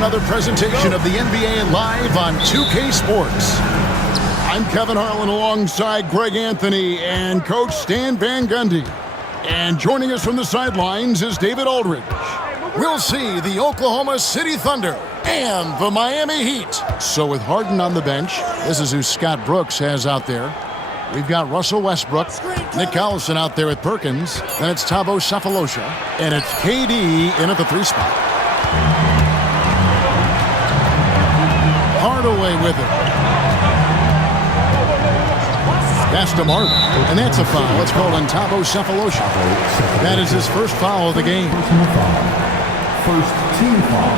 another presentation of the NBA live on 2K Sports. I'm Kevin Harlan alongside Greg Anthony and Coach Stan Van Gundy. And joining us from the sidelines is David Aldridge. We'll see the Oklahoma City Thunder and the Miami Heat. So with Harden on the bench, this is who Scott Brooks has out there. We've got Russell Westbrook, Nick Collison out there with Perkins. Then it's Thabo Sefolosha. And it's KD in at the 3 spot. Hardaway with it. Pass to Marvin. And that's a foul. It's called on Thabo Sefolosha. That is his first foul of the game. First team foul.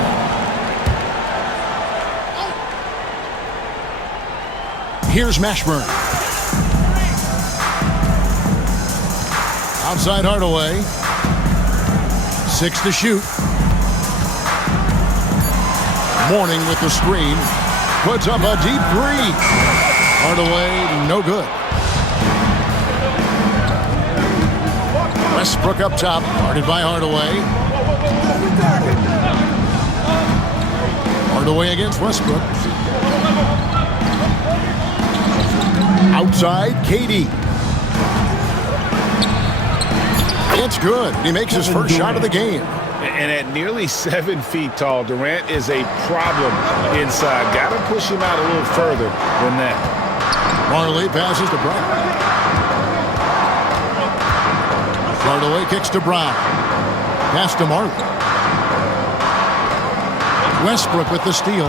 Here's Mashburn. Outside Hardaway. 6 to shoot. Mourning with the screen. Puts up a deep 3. Hardaway, no good. Westbrook up top. Guarded by Hardaway. Hardaway against Westbrook. Outside, KD. It's good. He makes his first shot of the game. And at nearly 7 feet tall, Durant is a problem inside. Got to push him out a little further than that. Marley passes to Brown. Hardaway kicks to Brown. Pass to Marley. Westbrook with the steal.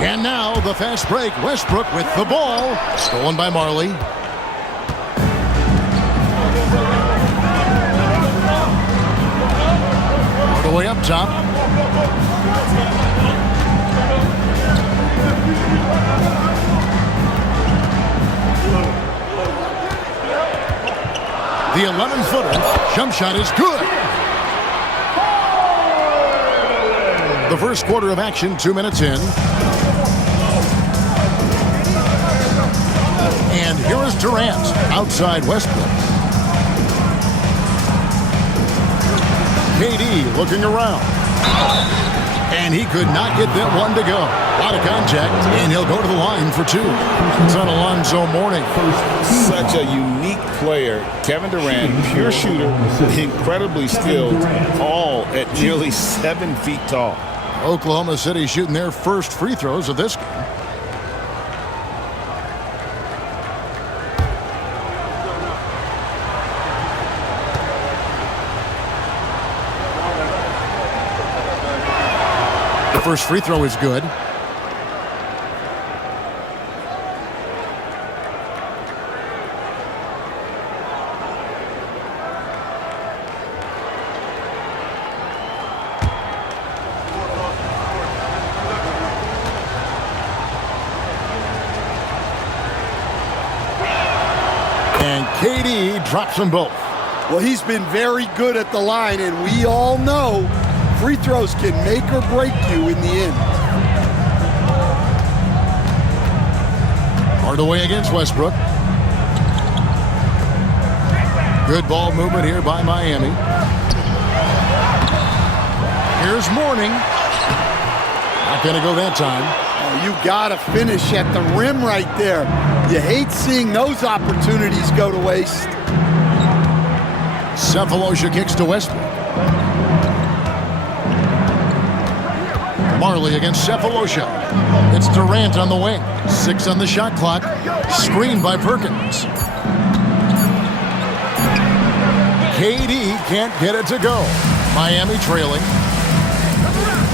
And now the fast break. Westbrook with the ball. Stolen by Marley. Hardaway up top. The 11-footer. Jump shot is good. The first quarter of action, 2 minutes in. And here is Durant outside Westbrook. KD looking around. And he could not get that one to go. A lot of contact, and he'll go to the line for 2. It's on Alonzo Mourning. Such a unique player. Kevin Durant, pure shooter, incredibly skilled, all at nearly 7 feet tall. Oklahoma City shooting their first free throws of this game. The first free throw is good. And KD drops them both. Well, he's been very good at the line, and we all know free throws can make or break you in the end. Hardaway against Westbrook. Good ball movement here by Miami. Here's Mourning. Not going to go that time. Oh, you got to finish at the rim right there. You hate seeing those opportunities go to waste. Sefolosha kicks to Westbrook. Marley against Sefolosha. It's Durant on the wing. 6 on the shot clock. Screened by Perkins. KD can't get it to go. Miami trailing.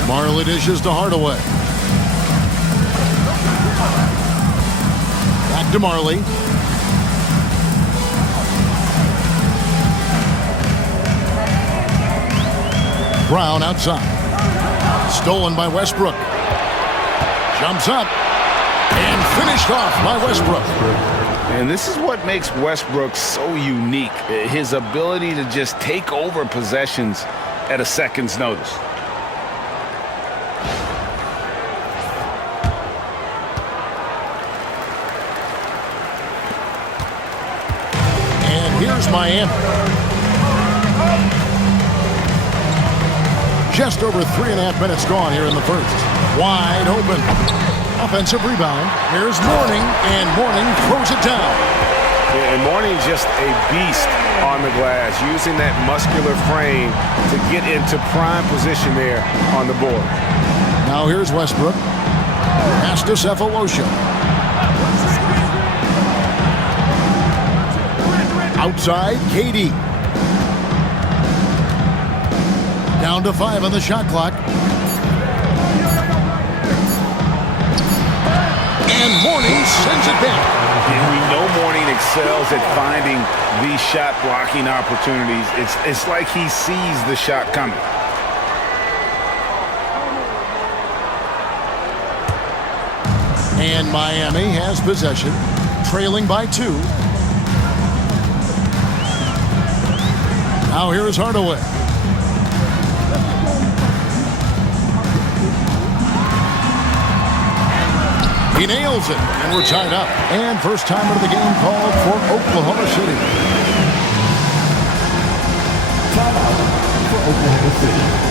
Marley dishes to Hardaway. Back to Marley. Brown outside. Stolen by Westbrook. Jumps up. And finished off by Westbrook. And this is what makes Westbrook so unique. His ability to just take over possessions at a second's notice. And here's Miami. Just over 3.5 minutes gone here in the first. Wide open. Offensive rebound. Here's Mourning, and Mourning throws it down. Yeah, and Mourning's just a beast on the glass, using that muscular frame to get into prime position there on the board. Now here's Westbrook. Pass to Cephalosha. Outside, KD. Down to 5 on the shot clock. And Mourning sends it back. And we know Mourning excels at finding these shot blocking opportunities. It's like he sees the shot coming. And Miami has possession, trailing by 2. Now here is Hardaway. He nails it, and we're tied up. And first time of the game called for Oklahoma City. Timeout for Oklahoma City.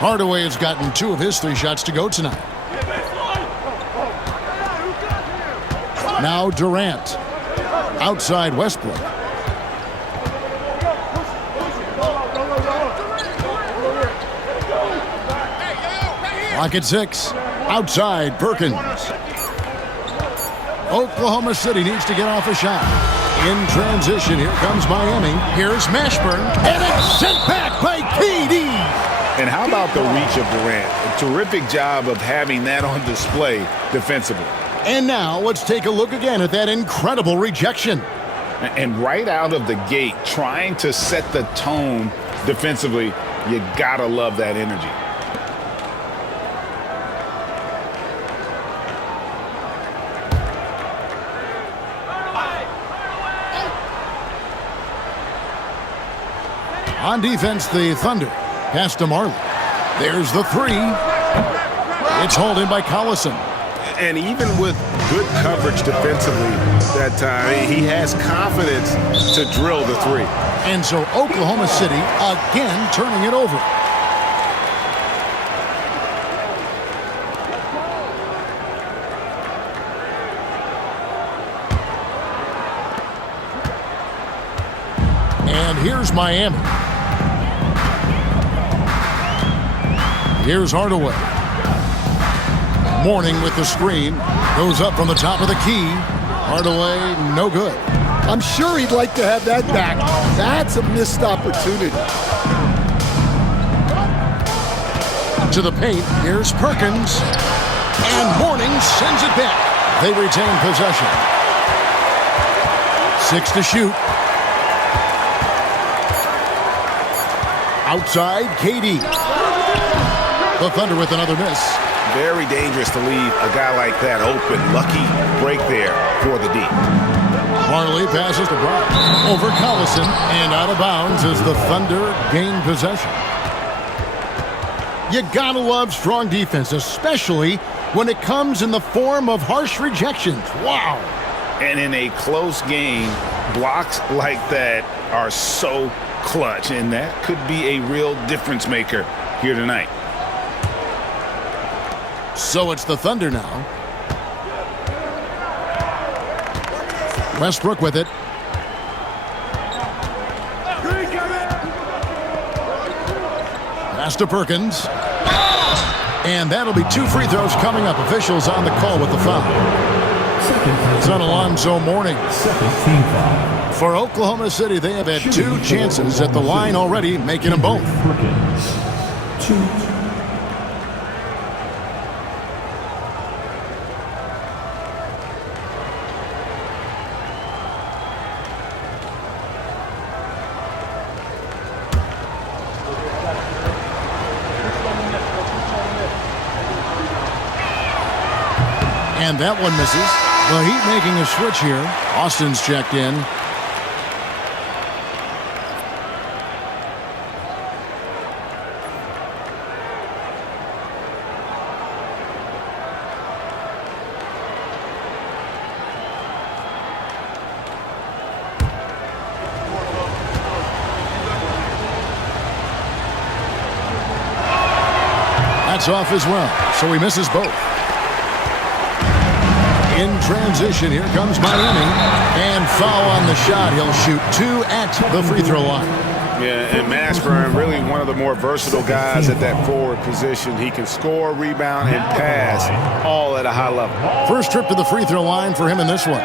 Hardaway has gotten 2 of his 3 shots to go tonight. Now Durant. Outside Westbrook. Clock at 6. Outside Perkins. Oklahoma City needs to get off a shot. In transition, here comes Miami. Here's Mashburn. And it's sent back by KD. And how about the reach of Durant? A terrific job of having that on display defensively. And now let's take a look again at that incredible rejection. And right out of the gate, trying to set the tone defensively, you gotta love that energy. On defense, the Thunder. Pass to Marley. There's the 3. It's hauled in by Collison. And even with good coverage defensively that time, he has confidence to drill the 3. And so Oklahoma City again turning it over. And here's Miami. Here's Hardaway. Mourning with the screen. Goes up from the top of the key. Hardaway, no good. I'm sure he'd like to have that back. That's a missed opportunity. To the paint, here's Perkins. And Mourning sends it back. They retain possession. 6 to shoot. Outside, KD. The Thunder with another miss. Very dangerous to leave a guy like that open. Lucky break there for the D. Marley passes to Brown. Over Collison and out of bounds as the Thunder gain possession. You gotta love strong defense, especially when it comes in the form of harsh rejections. Wow. And in a close game, blocks like that are so clutch, and that could be a real difference maker here tonight. So it's the Thunder now. Westbrook with it. Pass to Perkins. And that'll be 2 free throws coming up. Officials on the call with the foul. It's on Alonzo Mourning. Second team foul. For Oklahoma City, they have had 2 chances at the line already, making them both. Perkins. 2. And that one misses. The Heat making a switch here. Austin's checked in. That's off as well, so he misses both. In transition, here comes Miami. And foul on the shot. He'll shoot 2 at the free throw line. Yeah, and Mashburn, really one of the more versatile guys at that forward position. He can score, rebound, and pass all at a high level. First trip to the free throw line for him in this one.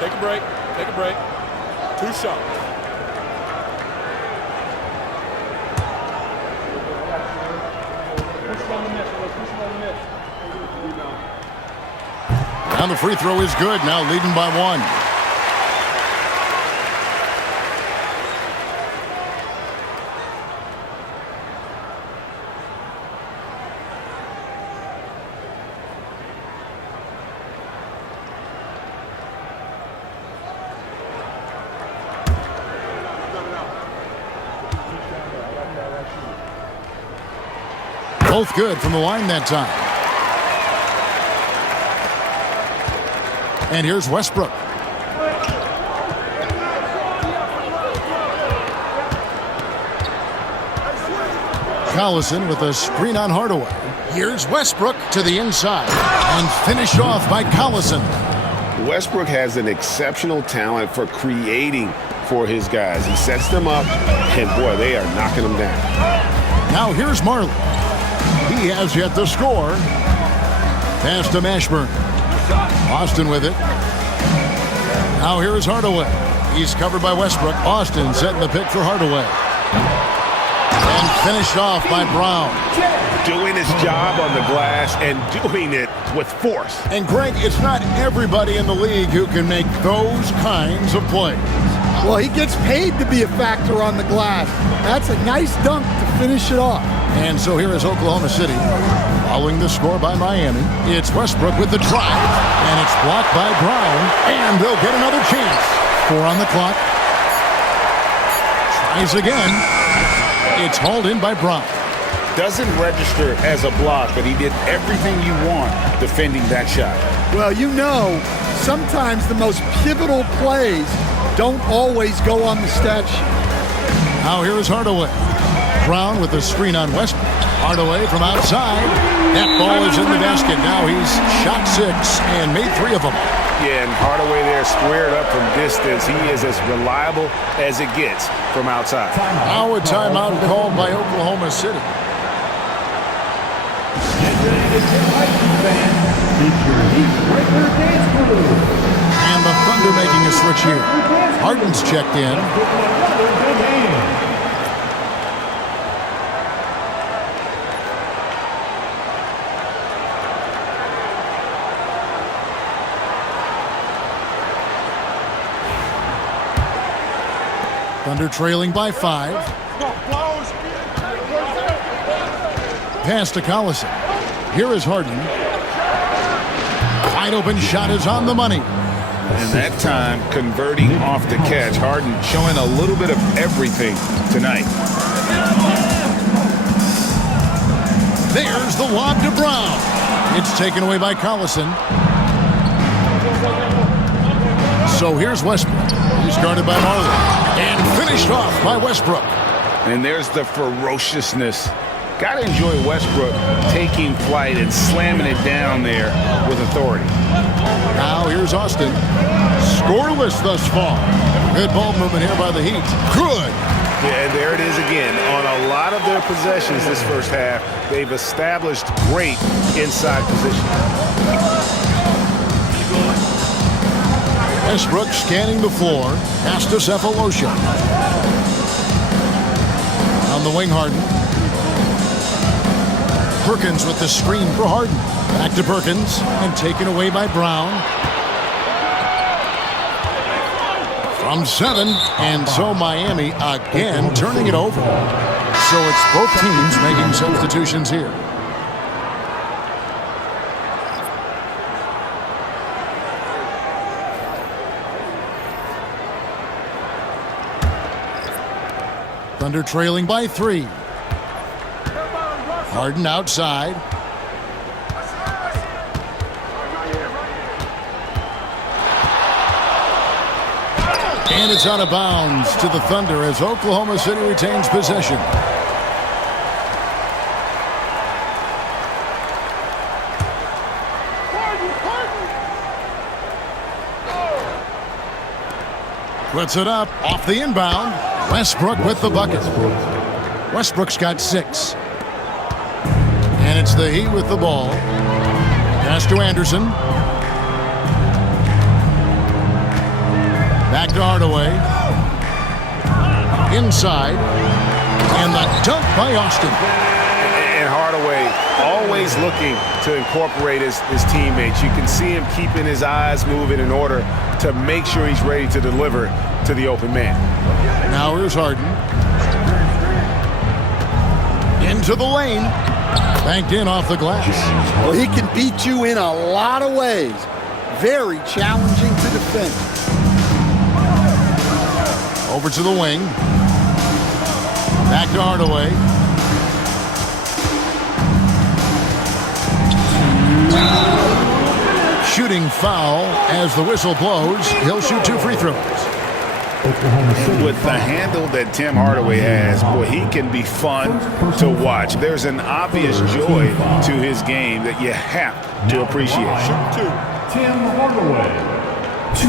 Take a break. Take a break. 2 shots. And the free throw is good. Now leading by 1. Both good from the line that time. And here's Westbrook. Collison with a screen on Hardaway. Here's Westbrook to the inside. And finished off by Collison. Westbrook has an exceptional talent for creating for his guys. He sets them up, and boy, they are knocking them down. Now here's Marley. He has yet to score. Pass to Mashburn. Austin with it. Now here is Hardaway. He's covered by Westbrook. Austin setting the pick for Hardaway. And finished off by Brown. Doing his job on the glass and doing it with force. And Greg, it's not everybody in the league who can make those kinds of plays. Well, he gets paid to be a factor on the glass. That's a nice dunk to finish it off. And so here is Oklahoma City. Following the score by Miami, it's Westbrook with the drive. And it's blocked by Brown. And they'll get another chance. 4 on the clock. Tries again. It's hauled in by Brown. Doesn't register as a block, but he did everything you want defending that shot. Well, you know, sometimes the most pivotal plays don't always go on the stat sheet. Now here is Hardaway. Brown with the screen on Westbrook. Hardaway from outside. That ball is in the basket. Now he's shot 6 and made 3 of them. Yeah, and Hardaway there squared up from distance. He is as reliable as it gets from outside. Now a timeout called by Oklahoma City. And the Thunder making a switch here. Harden's checked in. Thunder trailing by 5. Pass to Collison. Here is Harden. Wide open shot is on the money. And that time, converting off the catch. Harden showing a little bit of everything tonight. There's the lob to Brown. It's taken away by Collison. So here's Westbrook. He's guarded by Marley. And finished off by Westbrook. And there's the ferociousness. Got to enjoy Westbrook taking flight and slamming it down there with authority. Now here's Austin. Scoreless thus far. Good ball movement here by the Heat. Good. Yeah, and there it is again. On a lot of their possessions this first half, they've established great inside position. Westbrook scanning the floor. Pass to Cephalosha. On the wing, Harden. Perkins with the screen for Harden. Back to Perkins and taken away by Brown. From 7, and so Miami again turning it over. So it's both teams making substitutions here. Thunder trailing by 3. Harden outside. And it's out of bounds to the Thunder as Oklahoma City retains possession. Puts it up off the inbound. Westbrook with the bucket. Westbrook's got 6. And it's the Heat with the ball. Pass to Anderson. Back to Hardaway. Inside. And the dunk by Austin. And Hardaway always looking to incorporate his teammates. You can see him keeping his eyes moving in order to make sure he's ready to deliver to the open man. Now here's Harden. Into the lane. Banked in off the glass. Well, he can beat you in a lot of ways. Very challenging to defend. Over to the wing. Back to Hardaway. Shooting foul as the whistle blows. He'll shoot 2 free throws. With the handle that Tim Hardaway has, boy, he can be fun to watch. There's an obvious joy to his game that you have to appreciate. Tim Hardaway. 2.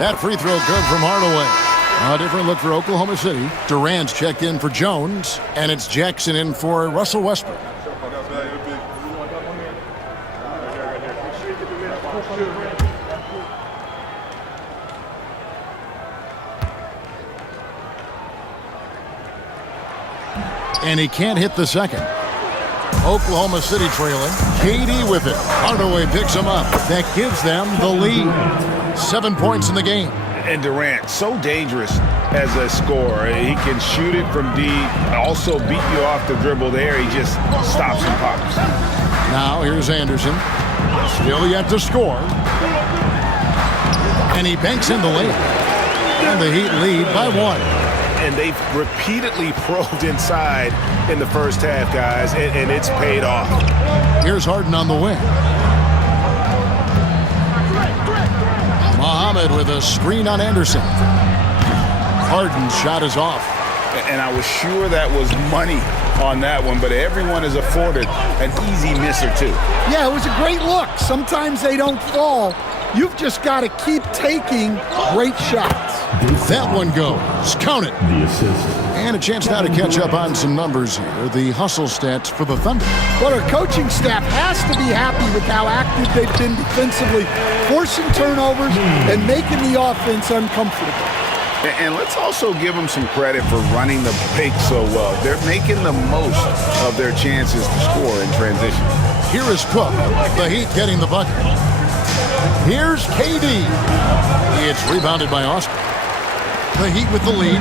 That free throw good from Hardaway. A different look for Oklahoma City. Durant's checked in for Jones, and it's Jackson in for Russell Westbrook. And he can't hit the second. Oklahoma City trailing. KD with it. Hardaway picks him up. That gives them the lead. 7 points in the game. And Durant, so dangerous as a scorer. He can shoot it from deep, also beat you off the dribble there. He just stops and pops. Now here's Anderson. Still yet to score. And he banks in the lead. And the Heat lead by 1. And they've repeatedly probed inside in the first half, guys, and it's paid off. Here's Harden on the wing. Muhammad with a screen on Anderson. Harden's shot is off. And I was sure that was money on that one, but everyone is afforded an easy miss or two. Yeah, it was a great look. Sometimes they don't fall. You've just got to keep taking great shots. That one goes. Count it. The assist. And a chance now to catch up on some numbers here. The hustle stats for the Thunder. Well, our coaching staff has to be happy with how active they've been defensively, forcing turnovers and making the offense uncomfortable. And let's also give them some credit for running the break so well. They're making the most of their chances to score in transition. Here is Cook. The Heat getting the bucket. Here's KD. It's rebounded by Austin. The Heat with the lead.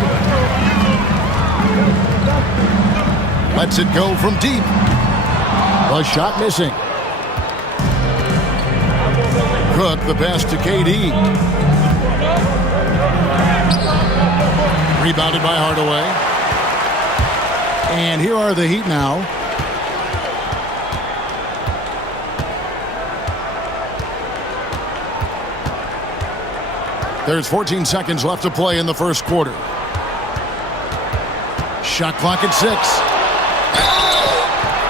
Lets it go from deep. The shot missing. Cook, the pass to KD. Rebounded by Hardaway. And here are the Heat now. There's 14 seconds left to play in the first quarter. Shot clock at 6.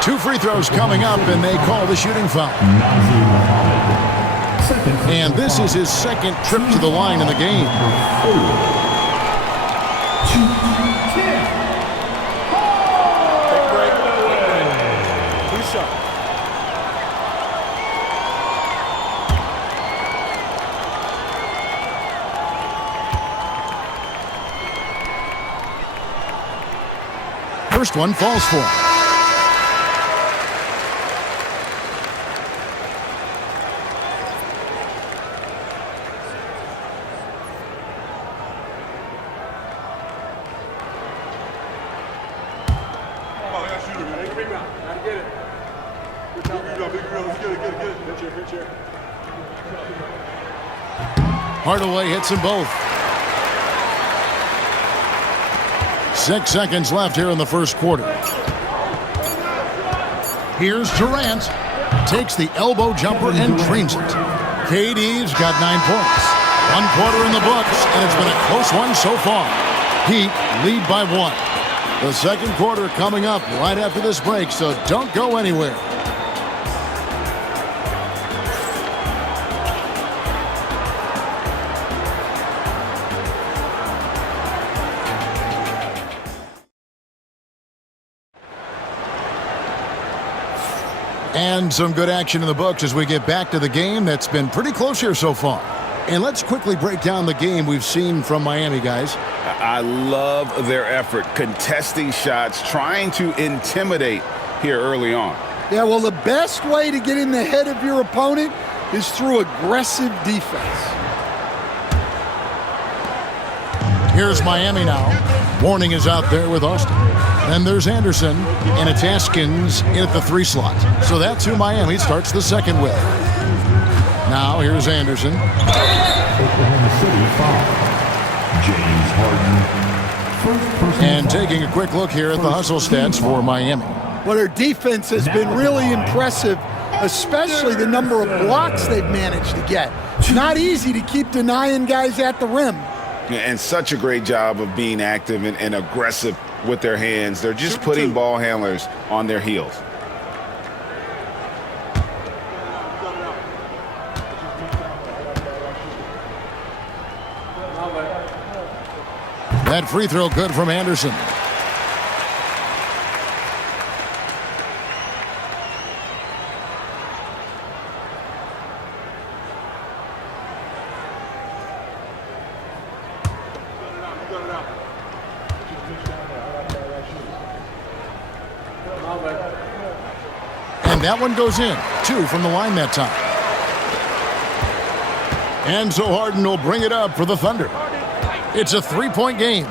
2 free throws coming up, and they call the shooting foul. And this is his second trip to the line in the game. Take a break. 2 shots. first one falls for him. Hardaway hits them both. 6 seconds left here in the first quarter. Here's Durant. Takes the elbow jumper and drains it. KD's got 9 points. 1 quarter in the books, and it's been a close one so far. Heat lead by 1. The second quarter coming up right after this break, so don't go anywhere. And some good action in the books as we get back to the game that's been pretty close here so far. And let's quickly break down the game we've seen from Miami, guys. I love their effort, contesting shots, trying to intimidate here early on. Yeah, well, the best way to get in the head of your opponent is through aggressive defense. Here's Miami now. Warning is out there with Austin. Then there's Anderson, and it's Haskins in at the 3 slot. So that's who Miami starts the second with. Now here's Anderson. Oklahoma City foul. James Harden. First person And foul. taking a quick look here at the hustle stats for Miami. Well, their defense has been really impressive, especially the number of blocks they've managed to get. It's not easy to keep denying guys at the rim. And such a great job of being active and aggressive with their hands. They're just putting ball handlers on their heels. That free throw good from Anderson. And that one goes in. 2 from the line that time. And so Harden will bring it up for the Thunder. It's a 3-point game.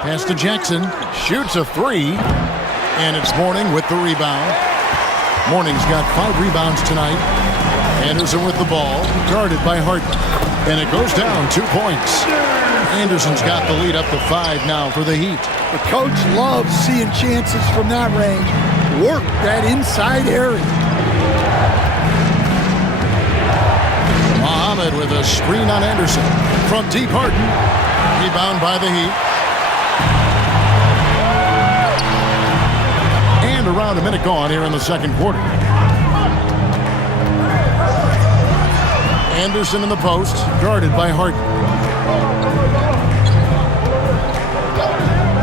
Pass to Jackson. Shoots a 3. And it's Mourning with the rebound. Mourning's got 5 rebounds tonight. Anderson with the ball. Guarded by Harden. And it goes down 2 points. Anderson's got the lead up to 5 now for the Heat. The coach loves seeing chances from that range. Work that inside area. Muhammad with a screen on Anderson. From deep, Harden. Rebound by the Heat. And around a minute gone here in the second quarter. Anderson in the post, guarded by Harden.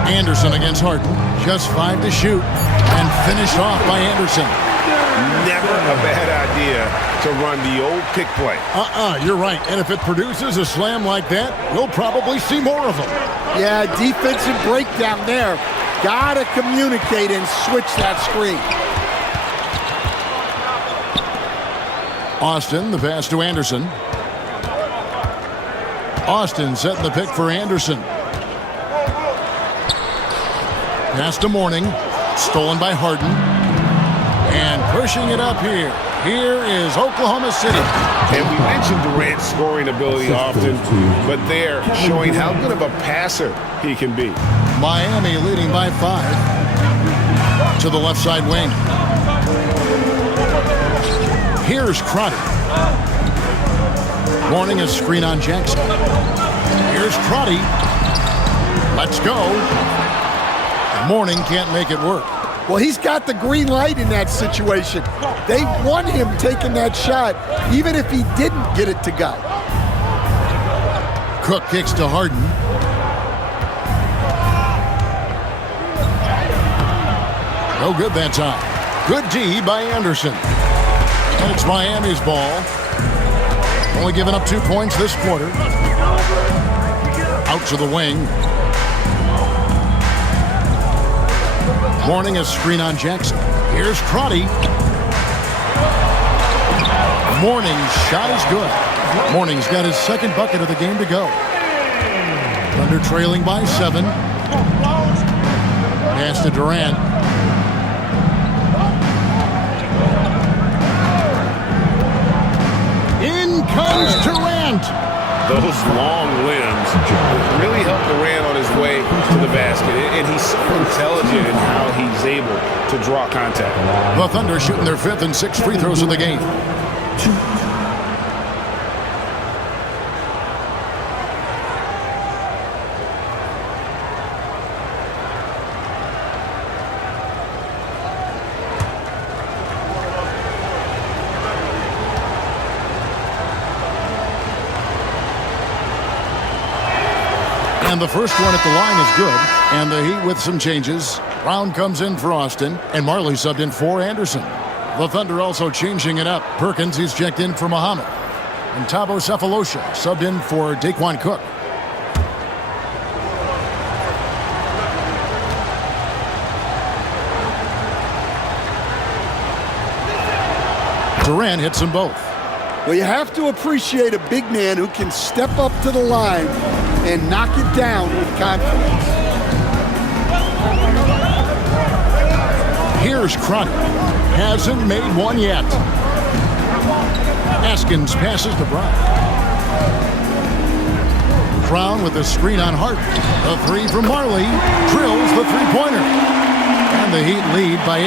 Anderson against Harden. Just 5 to shoot. And finished off by Anderson. Never a bad idea to run the old pick play. You're right. And if it produces a slam like that, we'll probably see more of them. Yeah, defensive breakdown there. Gotta communicate and switch that screen. Austin, the pass to Anderson. Austin setting the pick for Anderson. Pass to Mourning. Stolen by Harden. And pushing it up here. Here is Oklahoma City. And we mentioned Durant's scoring ability often, but they're showing how good of a passer he can be. Miami leading by 5. To the left side wing. Here's Crotty. Mourning a screen on Jackson. Here's Crotty. Let's go. Mourning can't make it work. Well, he's got the green light in that situation. They want him taking that shot, even if he didn't get it to go. Cook kicks to Harden. No good that time. Good D by Anderson. And it's Miami's ball. Only giving up 2 points this quarter. Out to the wing. Morning a screen on Jackson. Here's Crotty. Morning's shot is good. Morning's got his second bucket of the game to go. Thunder trailing by 7. Pass to Durant. In comes Durant. Those long limbs really help Durant on his way to the basket. And he's so intelligent in how he's able to draw contact. The Thunder shooting their 5th and 6th free throws of the game. And the first one at the line is good. And the Heat with some changes. Brown comes in for Austin. And Marley subbed in for Anderson. The Thunder also changing it up. Perkins, he's checked in for Muhammad. And Thabo Sefolosha subbed in for Daquan Cook. Durant hits them both. Well, you have to appreciate a big man who can step up to the line and knock it down with confidence. Here's Crotty. Hasn't made one yet. Askins passes to Brown. Brown with a screen on Hart. The 3 from Marley. Drills the three-pointer. And the Heat lead by 8.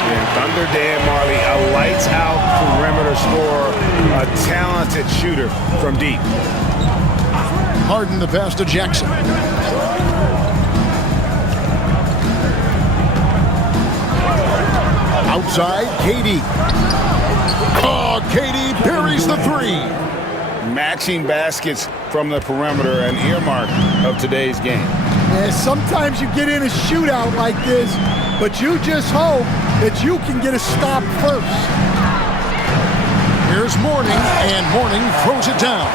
And Thunder Dan Marley, a lights-out perimeter scorer, a talented shooter from deep. Harden the pass to Jackson. Outside, KD. Oh, KD buries the 3. Matching baskets from the perimeter, an earmark of today's game. And sometimes you get in a shootout like this, but you just hope that you can get a stop first. Here's Morning, and Morning throws it down.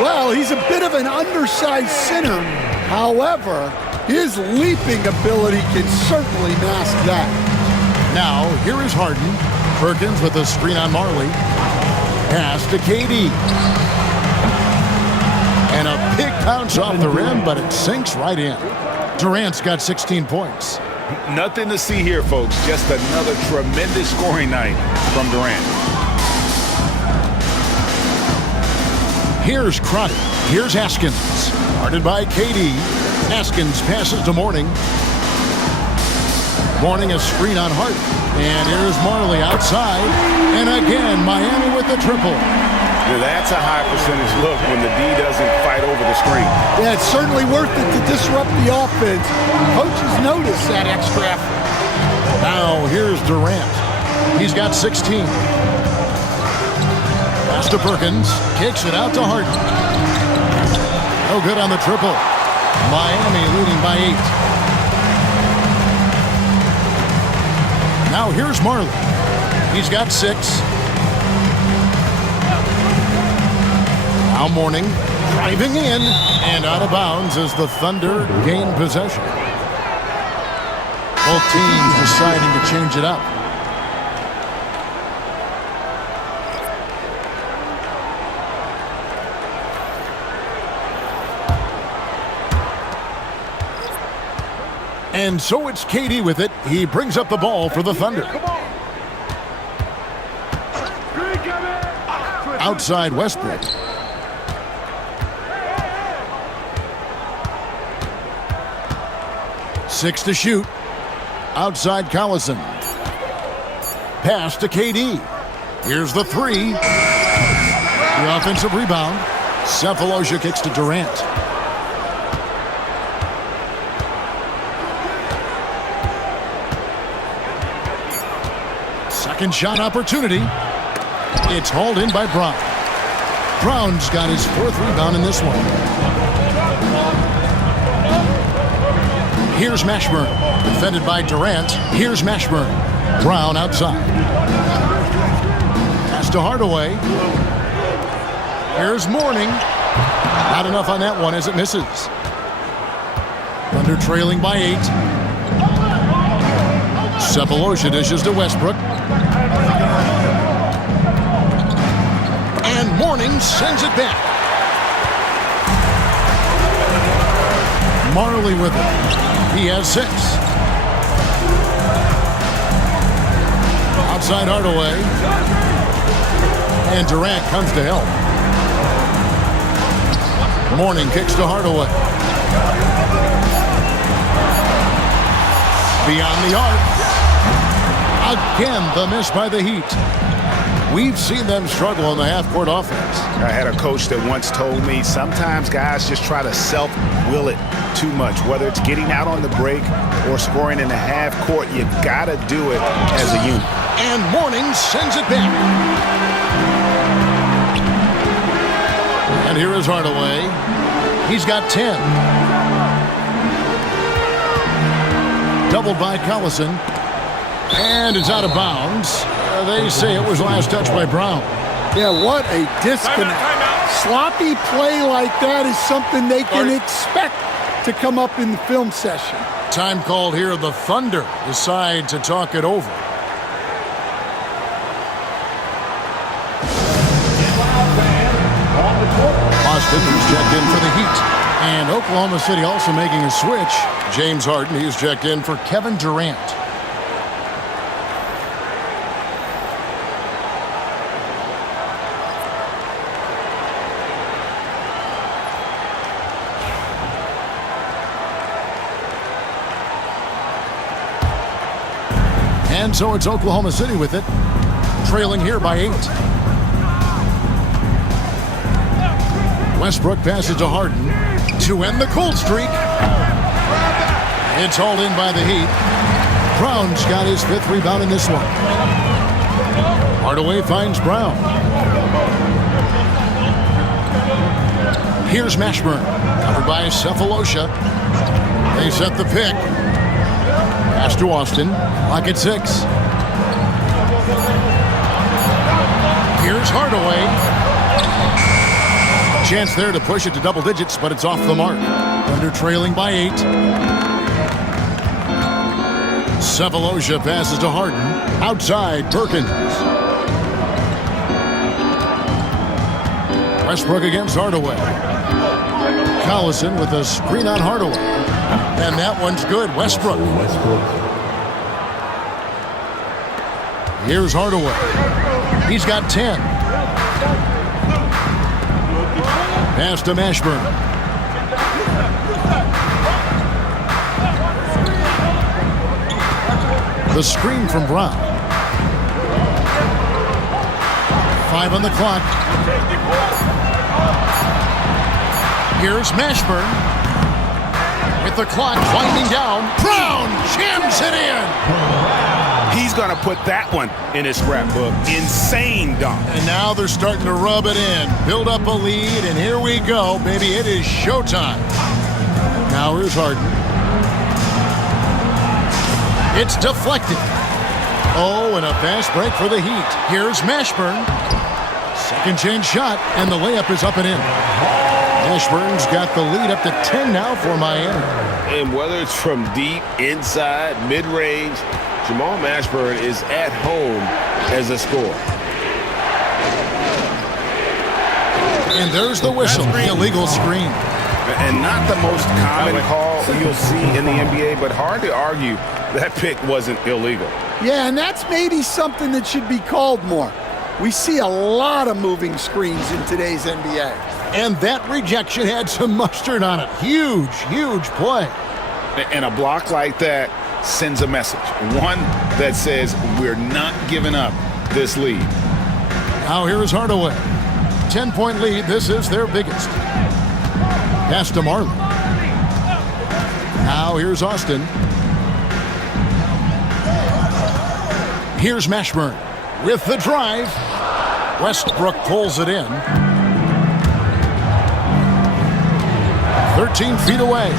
Well, he's a bit of an undersized center. However, his leaping ability can certainly mask that. Now, here is Harden. Perkins with a screen on Marley. Pass to KD. And a big bounce off the rim, but it sinks right in. Durant's got 16 points. Nothing to see here, folks. Just another tremendous scoring night from Durant. Here's Crotty. Here's Askins. Guarded by KD. Askins passes to Morning. Morning a screen on Hart. And here's Marley outside. And again, Miami with the triple. Now that's a high percentage look when the D doesn't fight over the screen. Yeah, it's certainly worth it to disrupt the offense. Coaches notice that extra effort. Now here's Durant. He's got 16. Pass to Perkins. Kicks it out to Harden. No good on the triple. Miami leading by 8. Now here's Marley. He's got 6. Now Morning driving in and out of bounds as the Thunder gain possession. Both teams deciding to change it up. And so it's KD with it. He brings up the ball for the Thunder. Outside Westbrook. Six to shoot. Outside Collison. Pass to KD. Here's the 3. The offensive rebound. Sefolosha kicks to Durant. Second shot opportunity. It's hauled in by Brown. Brown's got his 4th rebound in this one. Here's Mashburn. Defended by Durant. Here's Mashburn. Brown outside. Pass to Hardaway. Here's Morning. Not enough on that one as it misses. Thunder trailing by 8. Cephalosha dishes to Westbrook. And Mourning sends it back. Marley with it. He has 6. Outside Hardaway. And Durant comes to help. Mourning kicks to Hardaway. Beyond the arc. Again, the miss by the Heat. We've seen them struggle in the half-court offense. I had a coach that once told me sometimes guys just try to self-will it too much. Whether it's getting out on the break or scoring in the half-court, you got to do it as a unit. And Mourning sends it back. And here is Hardaway. He's got 10. Doubled by Collison. And it's out of bounds. They say it was last touched by Brown. Yeah, what a disconnect. Sloppy play like that is something they can expect to come up in the film session. Time called here. The Thunder decide to talk it over. Austin, who's checked in for the Heat. And Oklahoma City also making a switch. James Harden, he's checked in for Kevin Durant. And so it's Oklahoma City with it, trailing here by 8. Westbrook passes to Harden to end the cold streak. It's hauled in by the Heat. Brown's got his 5th rebound in this one. Hardaway finds Brown. Here's Mashburn, covered by Cephalosha. They set the pick. Pass to Austin. Clock at 6. Here's Hardaway. Chance there to push it to double digits, but it's off the mark. Thunder trailing by 8. Cephalosha passes to Harden. Outside, Perkins. Westbrook against Hardaway. Collison with a screen on Hardaway. And that one's good. Westbrook. Here's Hardaway. He's got 10. Pass to Mashburn. The screen from Brown. 5 on the clock. Here's Mashburn. With the clock winding down. Brown jams it in. He's going to put that one in his scrapbook. Insane dunk. And now they're starting to rub it in. Build up a lead, and here we go, baby. It is showtime. Now here's Harden. It's deflected. Oh, and a fast break for the Heat. Here's Mashburn. Second chance shot, and the layup is up and in. Mashburn's got the lead up to 10 now for Miami. And whether it's from deep, inside, mid-range, Jamal Mashburn is at home as a scorer. And there's the whistle, the illegal screen. And not the most common call you'll see in the NBA, but hard to argue that pick wasn't illegal. Yeah, and that's maybe something that should be called more. We see a lot of moving screens in today's NBA. And that rejection had some mustard on it. Huge, huge play. And a block like that sends a message. One that says we're not giving up this lead. Now here is Hardaway. 10-point lead. This is their biggest. Pass to Marley. Now here's Austin. Here's Mashburn with the drive. Westbrook pulls it in. 13 feet away.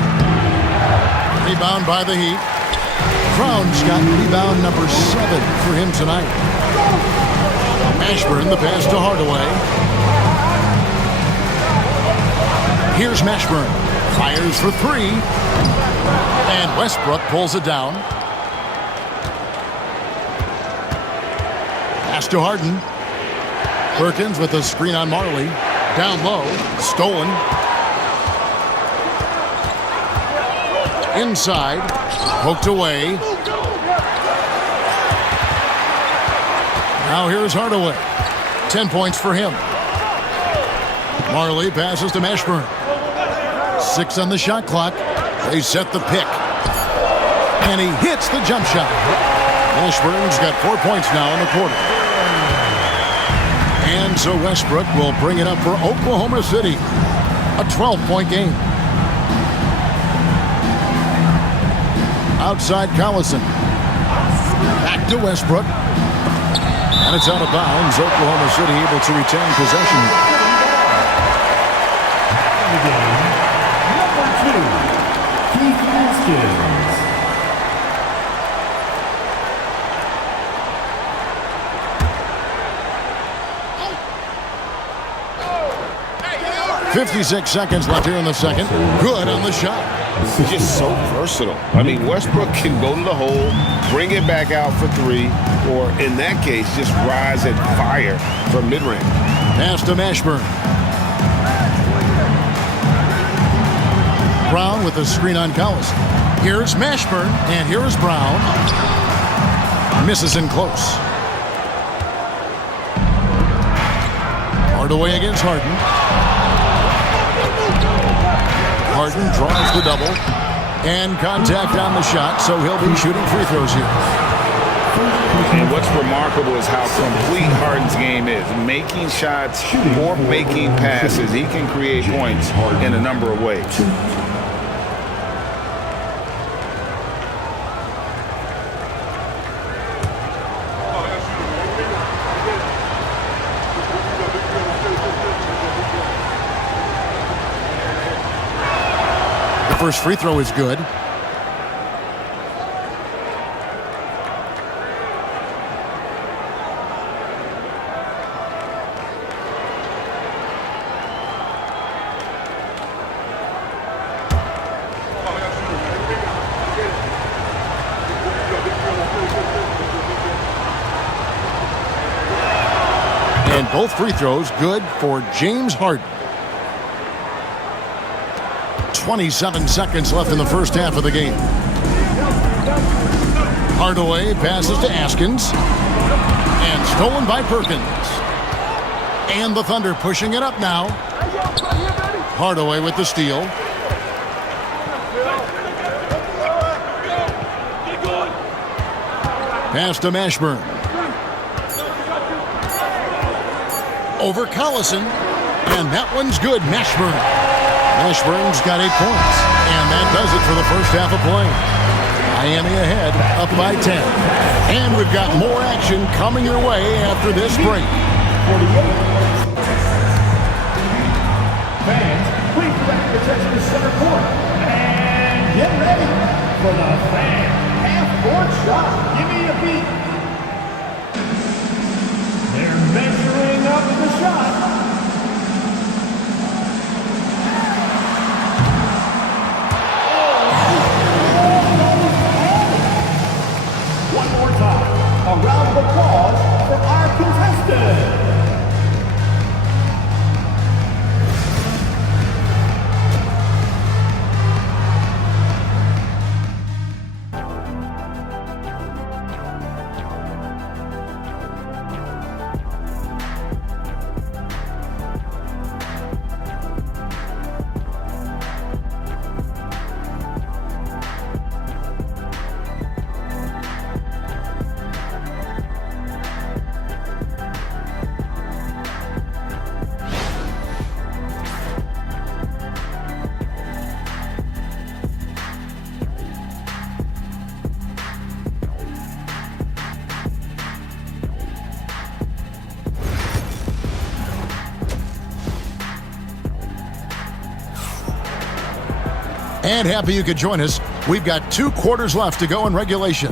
Rebound by the Heat. Brown's got rebound number 7 for him tonight. Mashburn, the pass to Hardaway. Here's Mashburn. Fires for three. And Westbrook pulls it down. Pass to Harden. Perkins with a screen on Marley. Down low. Stolen. Inside. Poked away. Now here's Hardaway. 10 points for him. Marley passes to Mashburn. 6 on the shot clock. They set the pick. And he hits the jump shot. Mashburn's got 4 points now in the quarter. And so Westbrook will bring it up for Oklahoma City. A 12-point game. Outside Collison. Back to Westbrook. And it's out of bounds. Oklahoma City able to retain possession. Number 2, Keith Haskins. 56 seconds left here in the second. Good on the shot. Just so versatile. I mean, Westbrook can go to the hole, bring it back out for three, or in that case, just rise and fire from mid-range. Pass to Mashburn. Brown with the screen on Collison. Here's Mashburn, and here is Brown. Misses in close. Hardaway against Harden. Harden draws the double. And contact on the shot, so he'll be shooting free throws here. And what's remarkable is how complete Harden's game is. Making shots or making passes. He can create points in a number of ways. First free throw is good. And both free throws good for James Harden. 27 seconds left in the first half of the game. Hardaway passes to Askins. And stolen by Perkins. And the Thunder pushing it up now. Hardaway with the steal. Pass to Mashburn. Over Collison. And that one's good. Mashburn. Mashburn's got 8 points, and that does it for the first half of play. Miami ahead, up by 10. And we've got more action coming your way after this break. Fans, please direct your attention to center court. And get ready for the fan half-court shot. Give me a beat. They're measuring up the shot. A round of applause for our contestant. And happy you could join us. We've got 2 quarters left to go in regulation.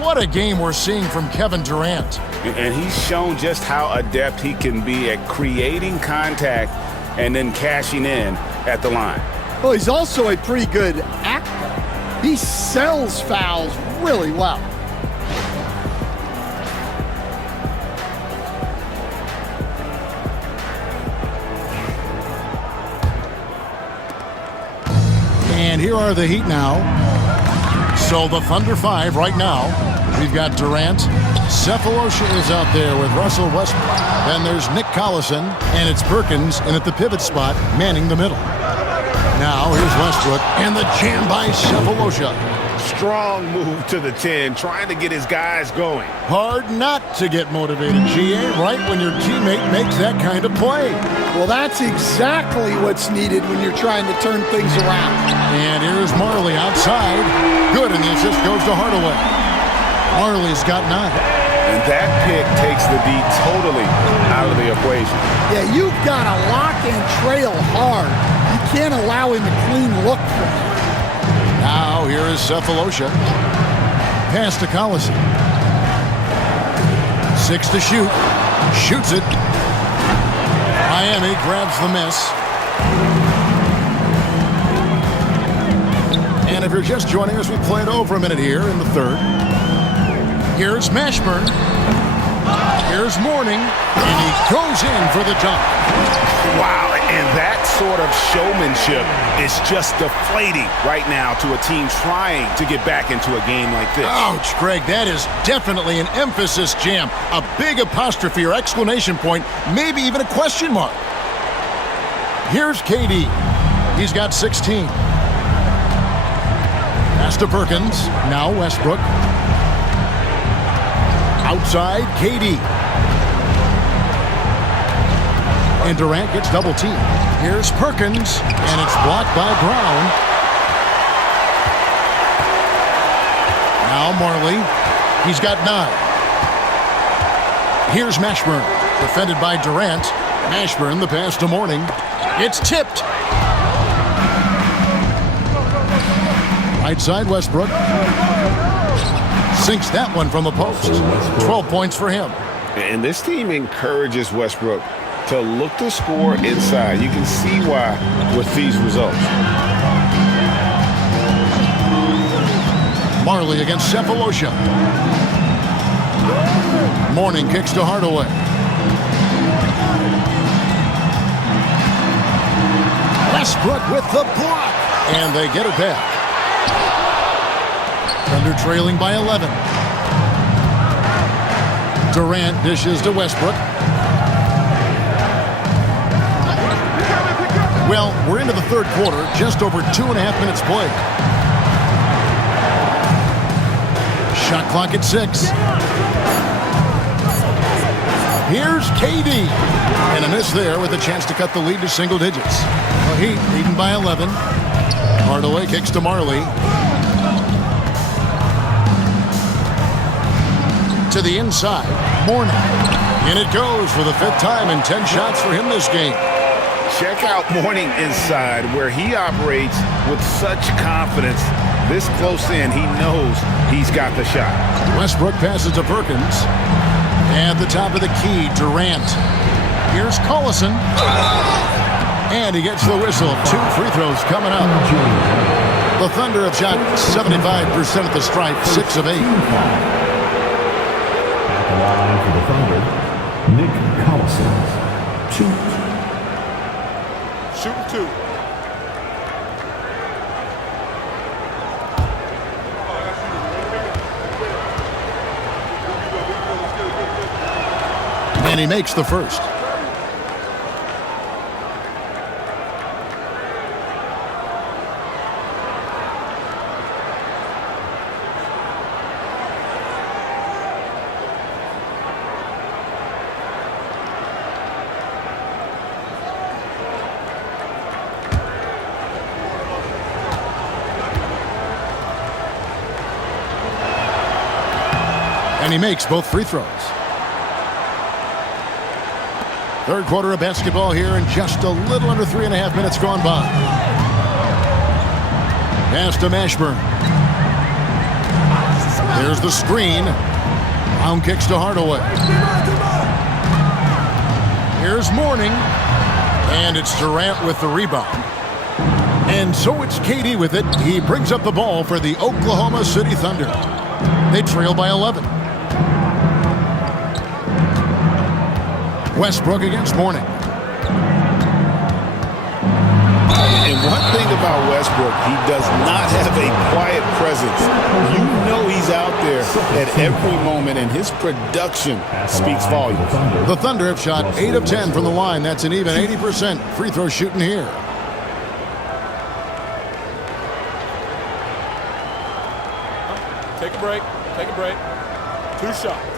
What a game we're seeing from Kevin Durant. And he's shown just how adept he can be at creating contact and then cashing in at the line. Well, he's also a pretty good actor. He sells fouls really well. And here are the Heat now. So the Thunder 5 right now. We've got Durant. Cephalosha is out there with Russell Westbrook. Then there's Nick Collison, and it's Perkins in at the pivot spot, manning the middle. Now here's Westbrook, and the jam by Cephalosha. Strong move to the 10, trying to get his guys going. Hard not to get motivated, GA, right when your teammate makes that kind of play. Well, that's exactly what's needed when you're trying to turn things around. And here's Marley outside. Good, and the assist goes to Hardaway. Marley's got 9. And that pick takes the D totally out of the equation. Yeah, you've got to lock and trail hard. You can't allow him a clean look from you. Now here is Cephalosha. Pass to Collison. 6 to shoot. Shoots it. Miami grabs the miss. And if you're just joining us, we played over a minute here in the third. Here's Mashburn. Here's Mourning. And he goes in for the dunk. Wow, and that sort of showmanship is just deflating right now to a team trying to get back into a game like this. Ouch, Greg, that is definitely an emphasis jam. A big apostrophe or exclamation point, maybe even a question mark. Here's KD. He's got 16. Pass to Perkins. Now Westbrook. Outside, KD. And Durant gets double teamed. Here's Perkins, and it's blocked by Brown. Now Marley. He's got 9. Here's Mashburn, defended by Durant. Mashburn, the pass to Mourning. It's tipped. Right side, Westbrook. Sinks that one from the post. 12 points for him. And this team encourages Westbrook to look to score inside. You can see why with these results. Marley against Cephalosha. Mourning kicks to Hardaway. Westbrook with the block. And they get it back. Thunder trailing by 11. Durant dishes to Westbrook. Well, we're into the third quarter, just over 2.5 minutes played. Shot clock at 6. Here's KD. And a miss there with a chance to cut the lead to single digits. The Heat leading by 11. Hardaway kicks to Marley. To the inside. Mourning. In it goes for the 5th time and 10 shots for him this game. Check out Mourning inside, where he operates with such confidence. This close in, he knows he's got the shot. Westbrook passes to Perkins. At the top of the key, Durant. Here's Collison. And he gets the whistle. 2 free throws coming up. The Thunder have shot 75% at the stripe, 6 of 8. Back alive for the Thunder, Nick Collison. 2. Shooting 2. And he makes the first. And he makes both free throws. Third quarter of basketball here, and just a little under 3.5 minutes gone by. Pass to Mashburn. There's the screen. Brown kicks to Hardaway. Here's Mourning. And it's Durant with the rebound. And so it's KD with it. He brings up the ball for the Oklahoma City Thunder. They trail by 11. Westbrook against Mourning. And one thing about Westbrook, he does not have a quiet presence. You know he's out there at every moment, and his production speaks volumes. The Thunder have shot 8 of 10 from the line. That's an even 80% free throw shooting here. Take a break. Take a break. 2 shots.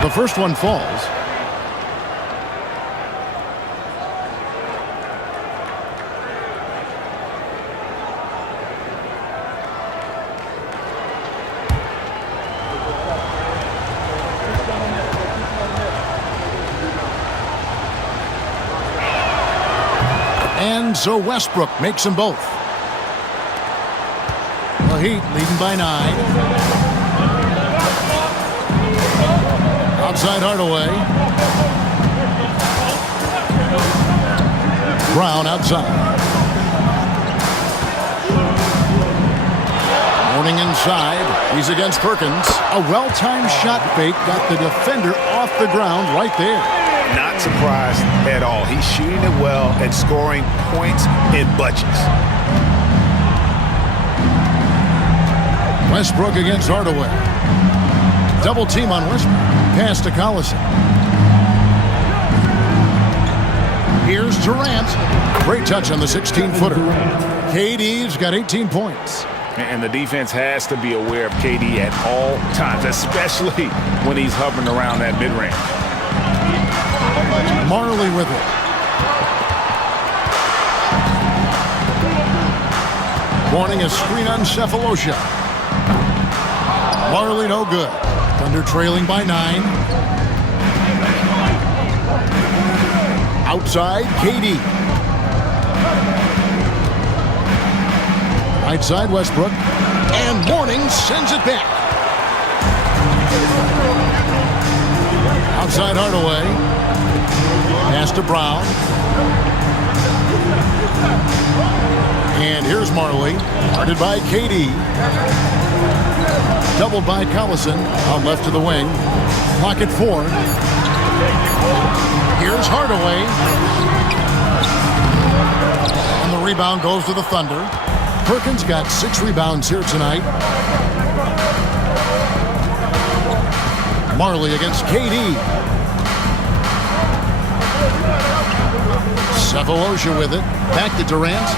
The first one falls. And so Westbrook makes them both. The Heat leading by 9. Outside Hardaway. Brown outside. Mourning inside. He's against Perkins. A well-timed shot fake got the defender off the ground right there. Not surprised at all. He's shooting it well and scoring points in bunches. Westbrook against Hardaway. Double team on Westbrook. Pass to Collison. Here's Durant. Great touch on the 16-footer. KD's got 18 points. And the defense has to be aware of KD at all times, especially when he's hovering around that mid-range. Marley with it. Mourning a screen on Cephalosha. Marley no good. Thunder trailing by 9. Outside, KD. Right side, Westbrook. And Mourning sends it back. Outside, Hardaway. Pass to Brown. And here's Marley. Guarded by KD. Doubled by Collison. Out left to the wing. Clock at 4. Here's Hardaway. And the rebound goes to the Thunder. Perkins got 6 rebounds here tonight. Marley against KD. Cephalosha with it. Back to Durant.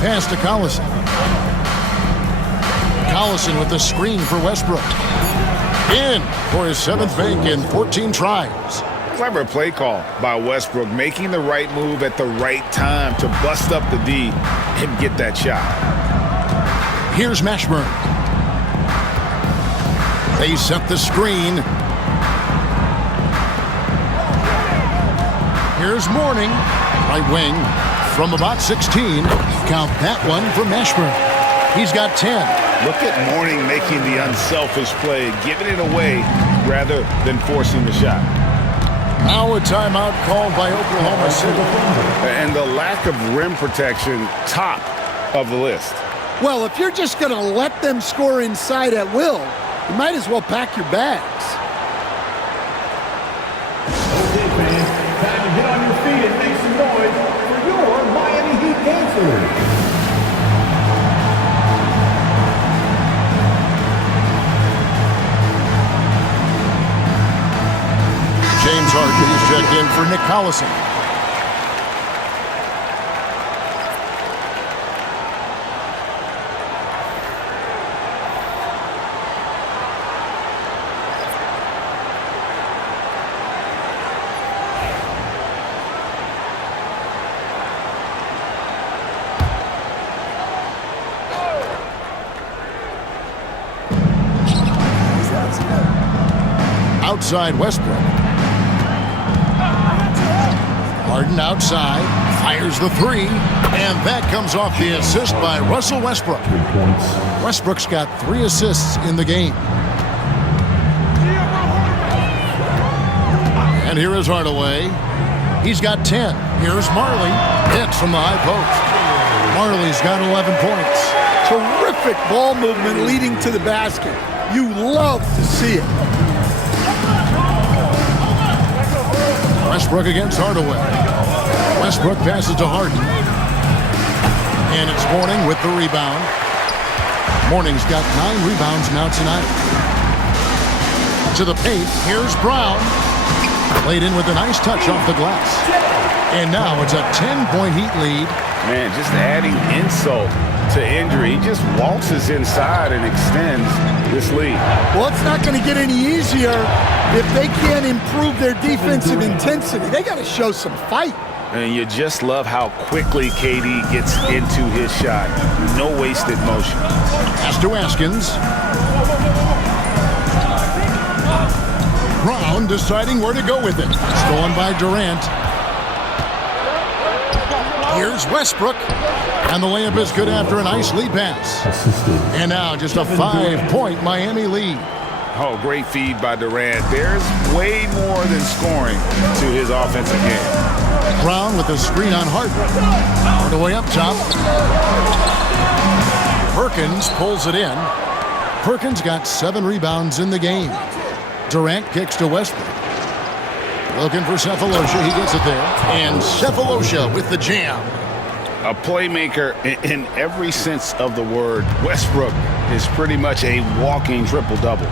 Pass to Collison. Collison with the screen for Westbrook. In for his 7th bank in 14 tries. Clever play call by Westbrook, making the right move at the right time to bust up the D and get that shot. Here's Mashburn. They set the screen. Here's Mourning. Right wing from about 16. Count that one for Mashburn. He's got 10. Look at Mourning making the unselfish play, giving it away rather than forcing the shot. Now a timeout called by Oklahoma City. And the lack of rim protection, top of the list. Well, if you're just going to let them score inside at will, you might as well pack your bags. Okay, fans, time to get on your feet and make some noise for your Miami Heat dancers. James Harden is checked in for Nick Collison. Outside Westbrook. Harden outside. Fires the three, and that comes off the assist by Russell Westbrook. 3 points. Westbrook's got 3 assists in the game. And here is Hardaway. He's got 10. Here's Marley. Hits from the high post. Marley's got 11 points. Terrific ball movement leading to the basket. You love to see it. Westbrook against Hardaway. Westbrook passes to Harden. And it's Mourning with the rebound. Mourning's got 9 rebounds now tonight. To the paint, here's Brown. Played in with a nice touch off the glass. And now it's a 10-point Heat lead. Man, just adding insult to injury. He just waltzes inside and extends this lead. Well, it's not going to get any easier if they can't improve their defensive intensity. They got to show some fight. And you just love how quickly KD gets into his shot. No wasted motion. Pass to Askins. Brown deciding where to go with it. Stolen by Durant. Here's Westbrook. And the layup is good after a nice lead pass. And now just a 5-point Miami lead. Oh, great feed by Durant. There's way more than scoring to his offensive game. Brown with the screen on Harden. Hardaway up top. Perkins pulls it in. Perkins got 7 rebounds in the game. Durant kicks to Westbrook. Looking for Cephalosha. He gets it there. And Cephalosha with the jam. A playmaker in every sense of the word. Westbrook is pretty much a walking triple-double.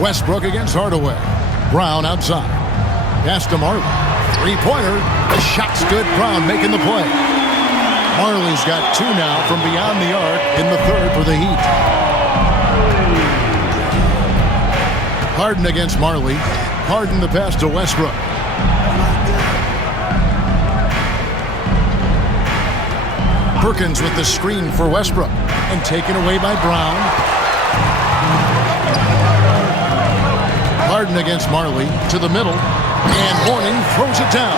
Westbrook against Hardaway. Brown outside. Pass to Marley. 3-pointer. The shot's good. Brown making the play. Marley's got 2 now from beyond the arc in the third for the Heat. Harden against Marley. Harden the pass to Westbrook. Perkins with the screen for Westbrook. And taken away by Brown. Harden against Marley to the middle. And Mourning throws it down.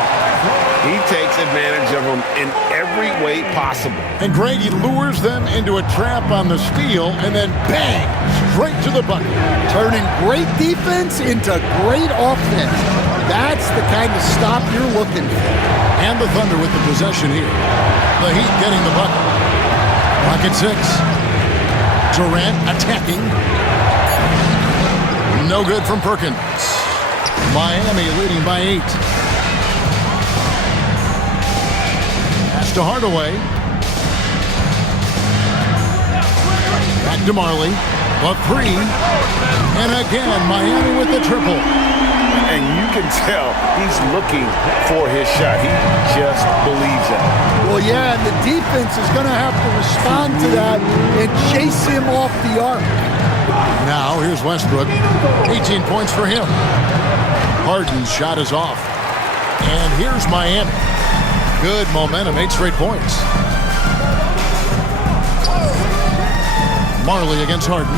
He takes advantage of them in every way possible. And Greg, he lures them into a trap on the steal, and then bang, straight to the bucket. Turning great defense into great offense. That's the kind of stop you're looking for. And the Thunder with the possession here. The Heat getting the bucket. Pocket 6. Durant attacking. No good from Perkins. Miami leading by 8. Pass to Hardaway. Back to Marley. A 3. And again, Miami with the triple. And you can tell he's looking for his shot. He just believes it. Well, yeah, and the defense is going to have to respond to that and chase him off the arc. Now, here's Westbrook. 18 points for him. Harden's shot is off. And here's Miami. Good momentum, 8 straight points. Marley against Harden.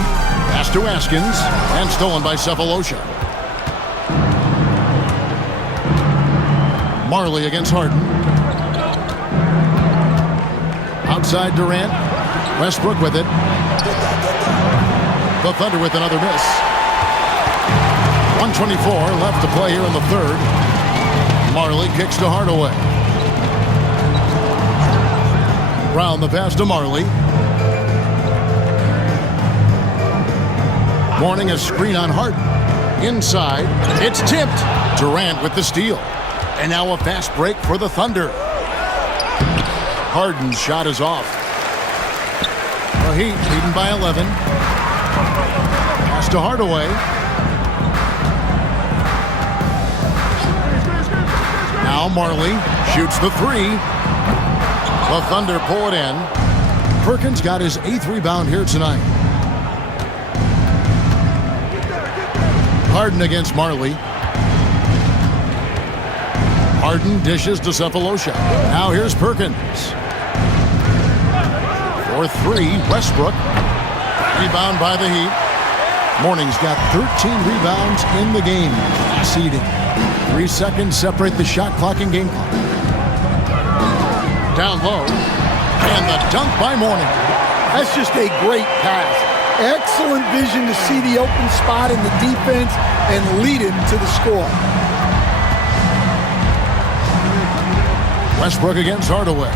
Pass to Askins. And stolen by Cephalosha. Marley against Harden. Outside Durant. Westbrook with it. The Thunder with another miss. 1:24 left to play here in the third. Marley kicks to Hardaway. Brown the pass to Marley. Mourning a screen on Harden. Inside. It's tipped. Durant with the steal. And now a fast break for the Thunder. Harden's shot is off. The Heat leading by 11. Pass to Hardaway. Now Marley shoots the 3. The Thunder pull it in. Perkins got his 8th rebound here tonight. Harden against Marley. Harden dishes to Cephalosha. Now here's Perkins. For 3, Westbrook. Rebound by the Heat. Morning's got 13 rebounds in the game. Seeding. 3 seconds separate the shot clock and game clock. Down low. And the dunk by Morning. That's just a great pass. Excellent vision to see the open spot in the defense and lead him to the score. Westbrook against Hardaway.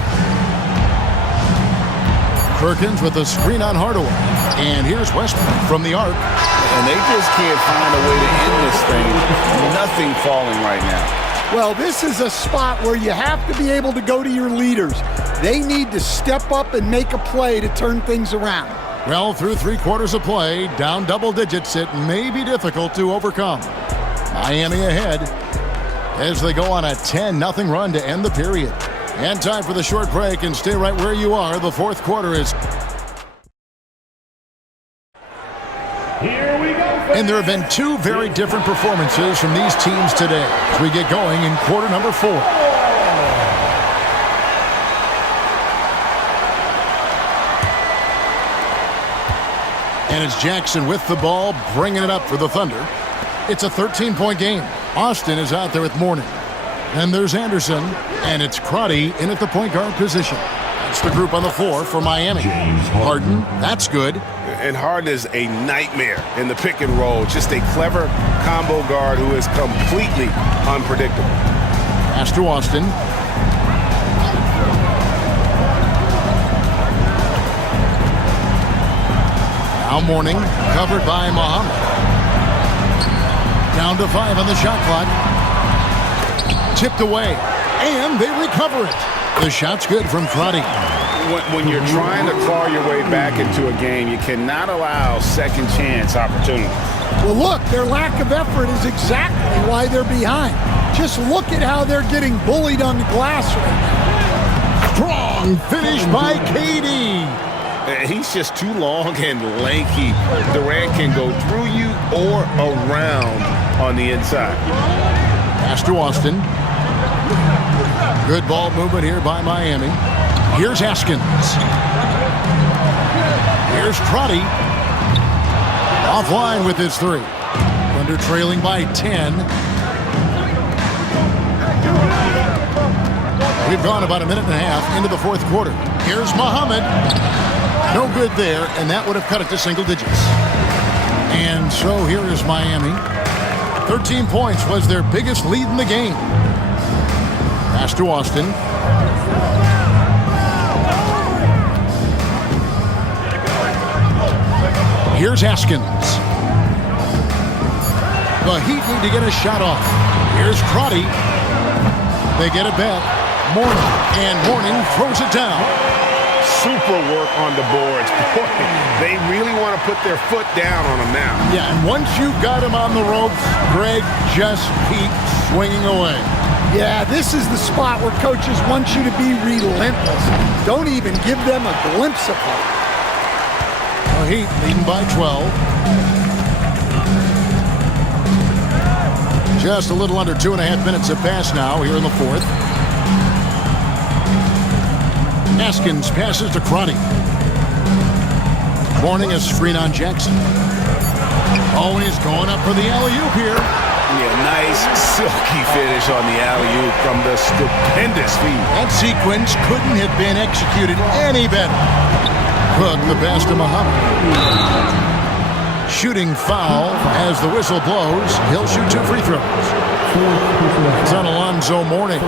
Perkins with a screen on Hardaway. And here's Westbrook from the arc. And they just can't find a way to end this thing. Nothing falling right now. Well, this is a spot where you have to be able to go to your leaders. They need to step up and make a play to turn things around. Well, through 3 quarters of play, down double digits, it may be difficult to overcome. Miami ahead as they go on a 10-0 run to end the period. And time for the short break, and stay right where you are. The fourth quarter is... Here we go. And there have been 2 very different performances from these teams today as we get going in quarter number 4. And it's Jackson with the ball, bringing it up for the Thunder. It's a 13-point game. Austin is out there with Morning. And there's Anderson, and it's Crotty in at the point guard position. That's the group on the floor for Miami. Harden, that's good. And Harden is a nightmare in the pick and roll. Just a clever combo guard who is completely unpredictable. Pass to Austin. Now Morning, covered by Muhammad. Down to 5 on the shot clock. Tipped away, and they recover it. The shot's good from Crotty. When you're trying to claw your way back into a game, you cannot allow second chance opportunities. Well, look, their lack of effort is exactly why they're behind. Just look at how they're getting bullied on the glass right now. Strong finish by KD. He's just too long and lanky. Durant can go through you or around on the inside. Pass to Austin. Good ball movement here by Miami. Here's Haskins. Here's Crotty. Offline with his 3. Thunder trailing by 10. We've gone about a minute and a half into the fourth quarter. Here's Muhammad. No good there, and that would have cut it to single digits. And so here is Miami. 13 points was their biggest lead in the game. Pass to Austin. Here's Haskins. The Heat need to get a shot off. Here's Crotty. They get it back. Morning. And Morning throws it down. Super work on the boards. Boy, they really want to put their foot down on them now. Yeah, and once you've got him on the ropes, Greg, just keep swinging away. Yeah, this is the spot where coaches want you to be relentless. Don't even give them a glimpse of hope. The Heat leading by 12. Just a little under 2.5 minutes have passed now here in the fourth. Haskins passes to Crotty. Morning a screen on Jackson. Oh, he's going up for the alley-oop here. Yeah, nice silky finish on the alley-oop from the stupendous feed. That sequence couldn't have been executed any better. Cook the pass to Muhammad. Shooting foul as the whistle blows. He'll shoot 2 free throws. It's on Alonzo Mourning.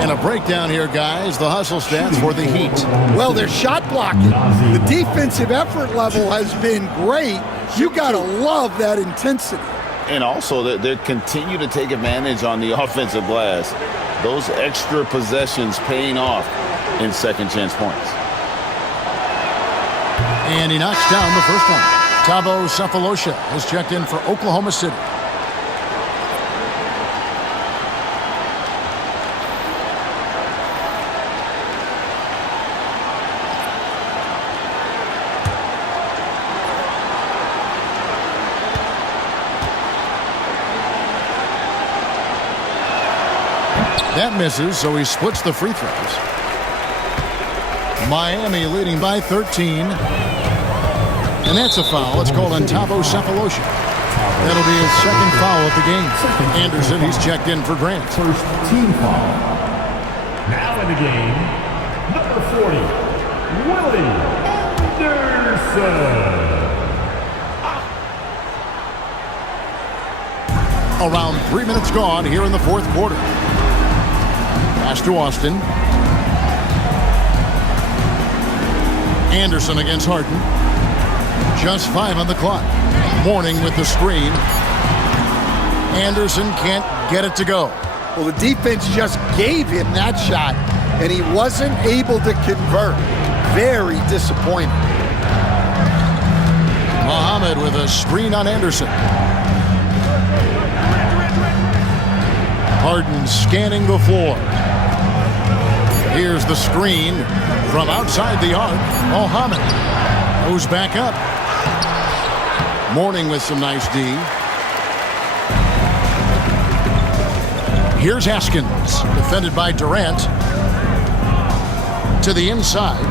And a breakdown here, guys. The hustle stats for the Heat. Well, they're shot blocking. The defensive effort level has been great. You got to love that intensity. And also, they continue to take advantage on the offensive glass. Those extra possessions paying off in second chance points. And he knocks down the first one. Thabo Sefolosha has checked in for Oklahoma City. That misses, so he splits the free throws. Miami leading by 13. And that's a foul. It's called on Cephalosha. That'll be his second foul of the game. Anderson, he's checked in for Grant. First team foul. Now in the game, number 40, Willie Anderson. Around 3 minutes gone here in the fourth quarter. Pass to Austin. Anderson against Harden. Just 5 on the clock. Mourning with the screen. Anderson can't get it to go. Well, the defense just gave him that shot, and he wasn't able to convert. Very disappointing. Muhammad with a screen on Anderson. Harden scanning the floor. Here's the screen from outside the arc. Muhammad goes back up. Mourning with some nice D. Here's Haskins, defended by Durant. To the inside.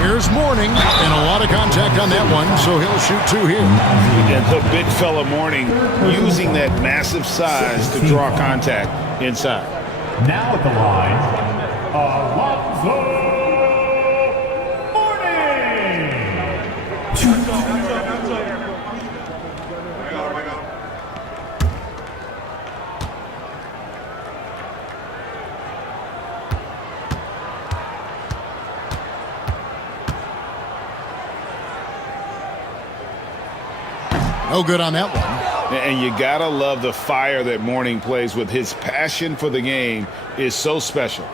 Here's Mourning, and a lot of contact on that one, so he'll shoot 2 here. And the big fella Mourning using that massive size to draw contact inside. Now at the line, Alonzo No good on that one. And you gotta love the fire that Mourning plays with. His passion for the game is so special.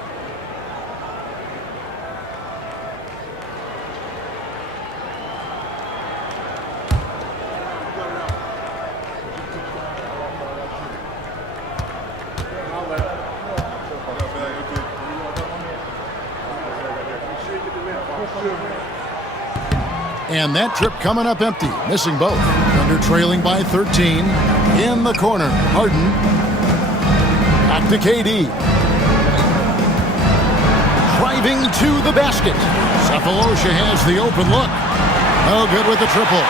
And that trip coming up empty, missing both. Thunder trailing by 13. In the corner, Harden. Back to KD. Driving to the basket. Cephalosha has the open look. No good with the triple.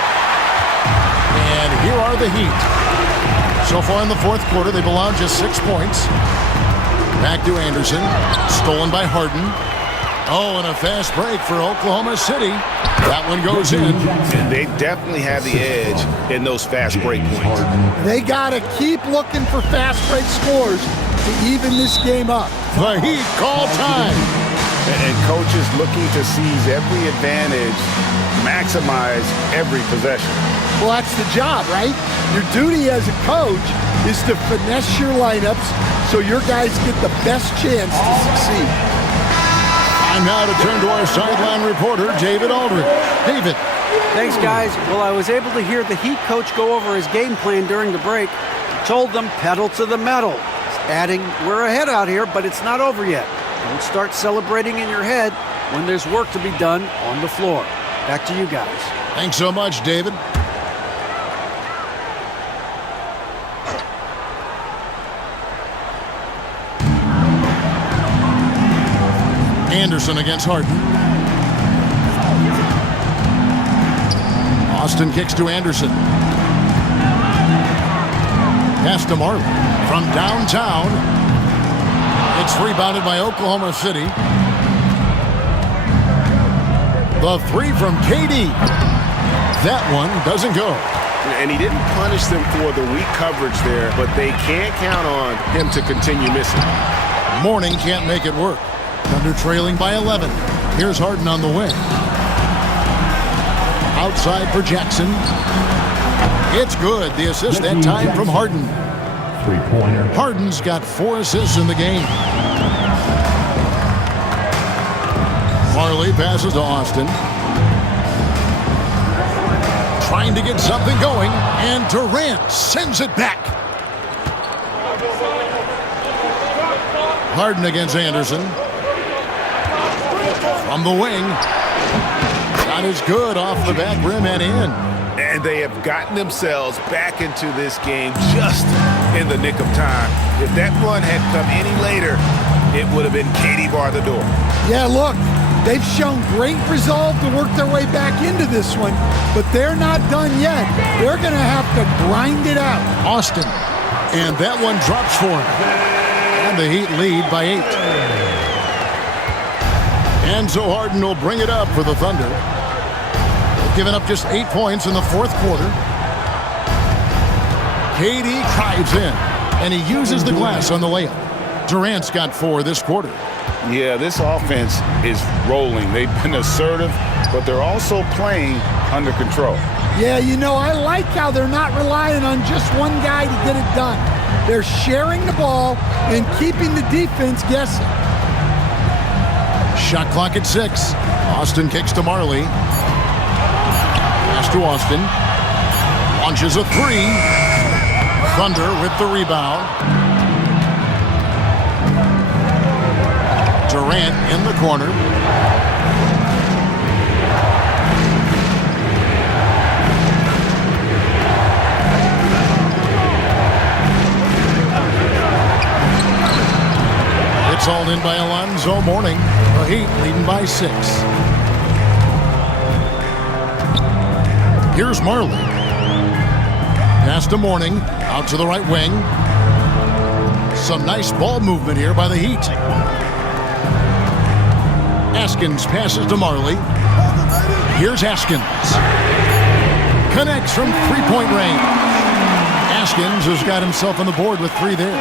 And here are the Heat. So far in the fourth quarter, they've allowed just 6 points. Back to Anderson. Stolen by Harden. Oh, and a fast break for Oklahoma City. That one goes in. And they definitely have the edge in those fast break points. They got to keep looking for fast break scores to even this game up. The Heat call time. And coaches looking to seize every advantage, maximize every possession. Well, that's the job, right? Your duty as a coach is to finesse your lineups so your guys get the best chance to succeed. Time now to turn to our sideline reporter, David Aldridge. David. Thanks, guys. Well, I was able to hear the Heat coach go over his game plan during the break. He told them pedal to the metal, adding, we're ahead out here, but it's not over yet. Don't start celebrating in your head when there's work to be done on the floor. Back to you guys. Thanks so much, David. Anderson against Harden. Austin kicks to Anderson. Pass to Marley from downtown. It's rebounded by Oklahoma City. The three from KD. That one doesn't go. And he didn't punish them for the weak coverage there, but they can't count on him to continue missing. Mourning can't make it work. Thunder trailing by 11. Here's Harden on the wing. Outside for Jackson. It's good. The assist that time from Harden. Three-pointer. Harden's got 4 assists in the game. Marley passes to Austin. Trying to get something going, and Durant sends it back. Harden against Anderson. From the wing. Shot is good off the back rim and in. And they have gotten themselves back into this game just in the nick of time. If that run had come any later, it would have been KD bar the door. Yeah, look, They've shown great resolve to work their way back into this one, but they're not done yet. They're going to have to grind it out. Austin. And that one drops for him. And the Heat lead by 8. Enzo Harden will bring it up for the Thunder. They've given up just 8 points in the fourth quarter. KD drives in, and he uses the glass on the layup. Durant's got 4 this quarter. Yeah, this offense is rolling. They've been assertive, but they're also playing under control. Yeah, you know, I like how they're not relying on just one guy to get it done. They're sharing the ball and keeping the defense guessing. Shot clock at 6. Austin kicks to Marley. Pass to Austin. Launches a 3. Thunder with the rebound. Durant in the corner. It's hauled in by Alonzo Mourning. The Heat leading by 6. Here's Marley. Pass to Mourning. Out to the right wing. Some nice ball movement here by the Heat. Haskins passes to Marley. Here's Haskins. Connects from three-point range. Haskins has got himself on the board with 3 there.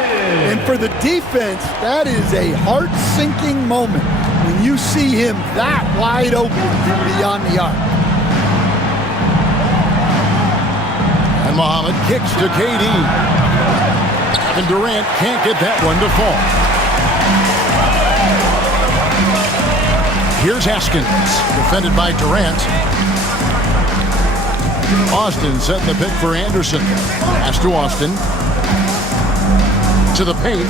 And for the defense, that is a heart-sinking moment when you see him that wide open from beyond the arc. And Muhammad kicks to KD. And Durant can't get that one to fall. Here's Haskins, defended by Durant. Austin setting the pick for Anderson. Pass to Austin. To the paint.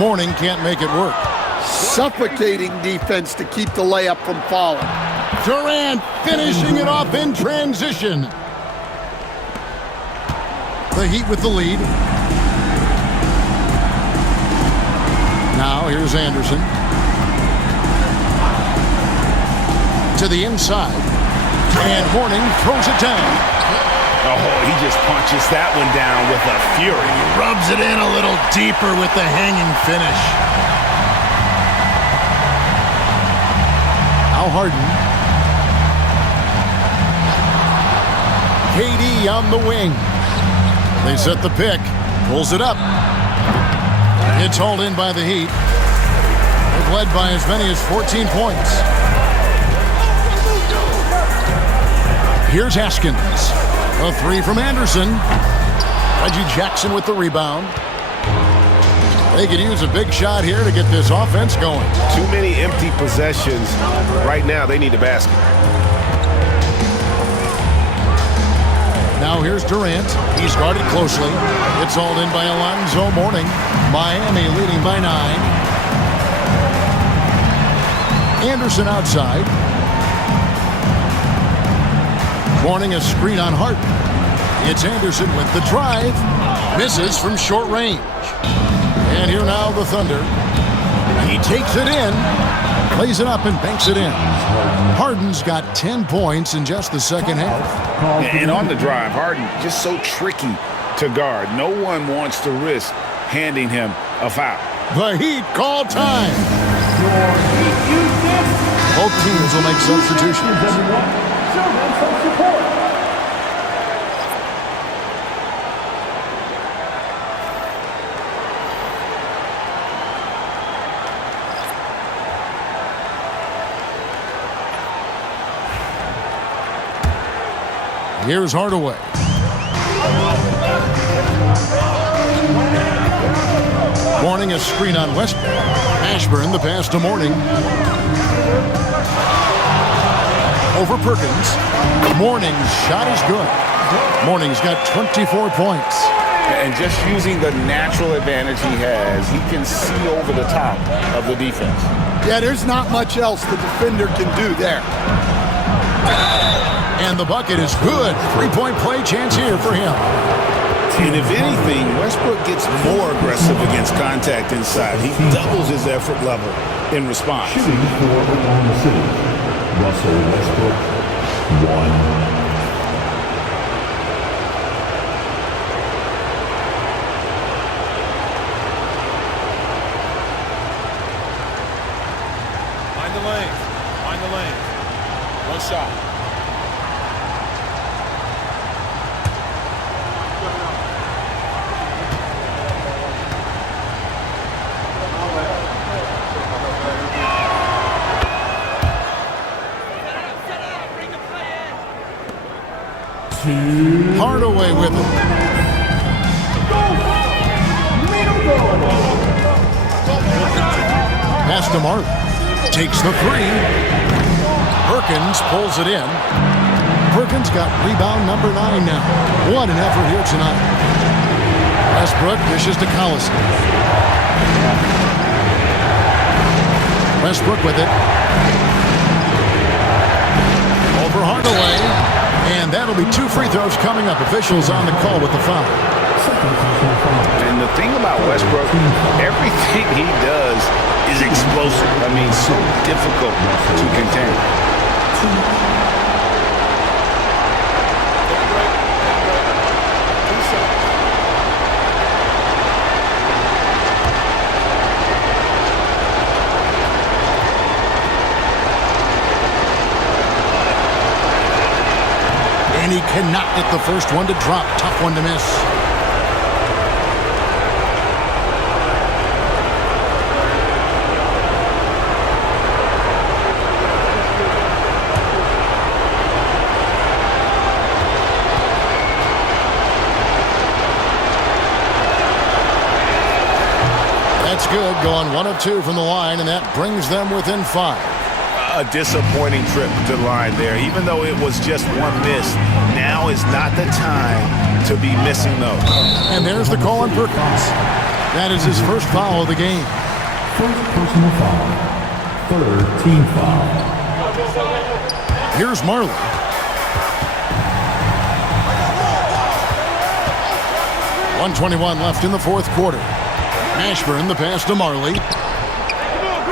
Mourning can't make it work. Suffocating defense to keep the layup from falling. Durant finishing it off in transition. The Heat with the lead. Now here's Anderson. To the inside. And Mourning throws it down. Oh, he just punches that one down with a fury. Rubs it in a little deeper with the hanging finish. Now Harden. KD on the wing. They set the pick. Pulls it up. It's hauled in by the Heat. They've led by as many as 14 points. Here's Haskins. A 3 from Anderson. Reggie Jackson with the rebound. They could use a big shot here to get this offense going. Too many empty possessions. Right now, they need a basket. Now here's Durant. He's guarded closely. It's hauled in by Alonzo Mourning. Miami leading by 9. Anderson outside. Mourning a screen on Harden. It's Anderson with the drive. Misses from short range. And here now the Thunder. He takes it in. Plays it up and banks it in. Harden's got 10 points in just the second half. And on the drive, Harden just so tricky to guard. No one wants to risk handing him a foul. The Heat call time. Both teams will make substitutions. Here's Hardaway. Mourning a screen on Westbrook. Ashburn the pass to Mourning. Over Perkins. Mourning's shot is good. Mourning's got 24 points. And just using the natural advantage he has, he can see over the top of the defense. Yeah, there's not much else the defender can do there. And the bucket is good. 3-point play chance here for him. And if anything, Westbrook gets more aggressive against contact inside. He doubles his effort level in response. Shooting for Oklahoma City, Russell Westbrook, 1. Find the lane. One shot. Hardaway with it. Pass to Martin. Takes the three. Perkins pulls it in. Perkins got rebound number 9 now. What an effort here tonight. Westbrook dishes to Collison. Westbrook with it. Over Hardaway. And that'll be 2 free throws coming up. Officials on the call with the foul. And the thing about Westbrook, everything he does is explosive. I mean, so difficult to contain. And he cannot get the first one to drop. Tough one to miss. That's good, going 1 of 2 from the line, and that brings them within 5. A disappointing trip to the line there. Even though it was just one miss, now is not the time to be missing those. And there's the call on Perkins. That is his first foul of the game. First personal foul. Third team foul. Here's Marley. .121 left in the fourth quarter. Ashburn the pass to Marley.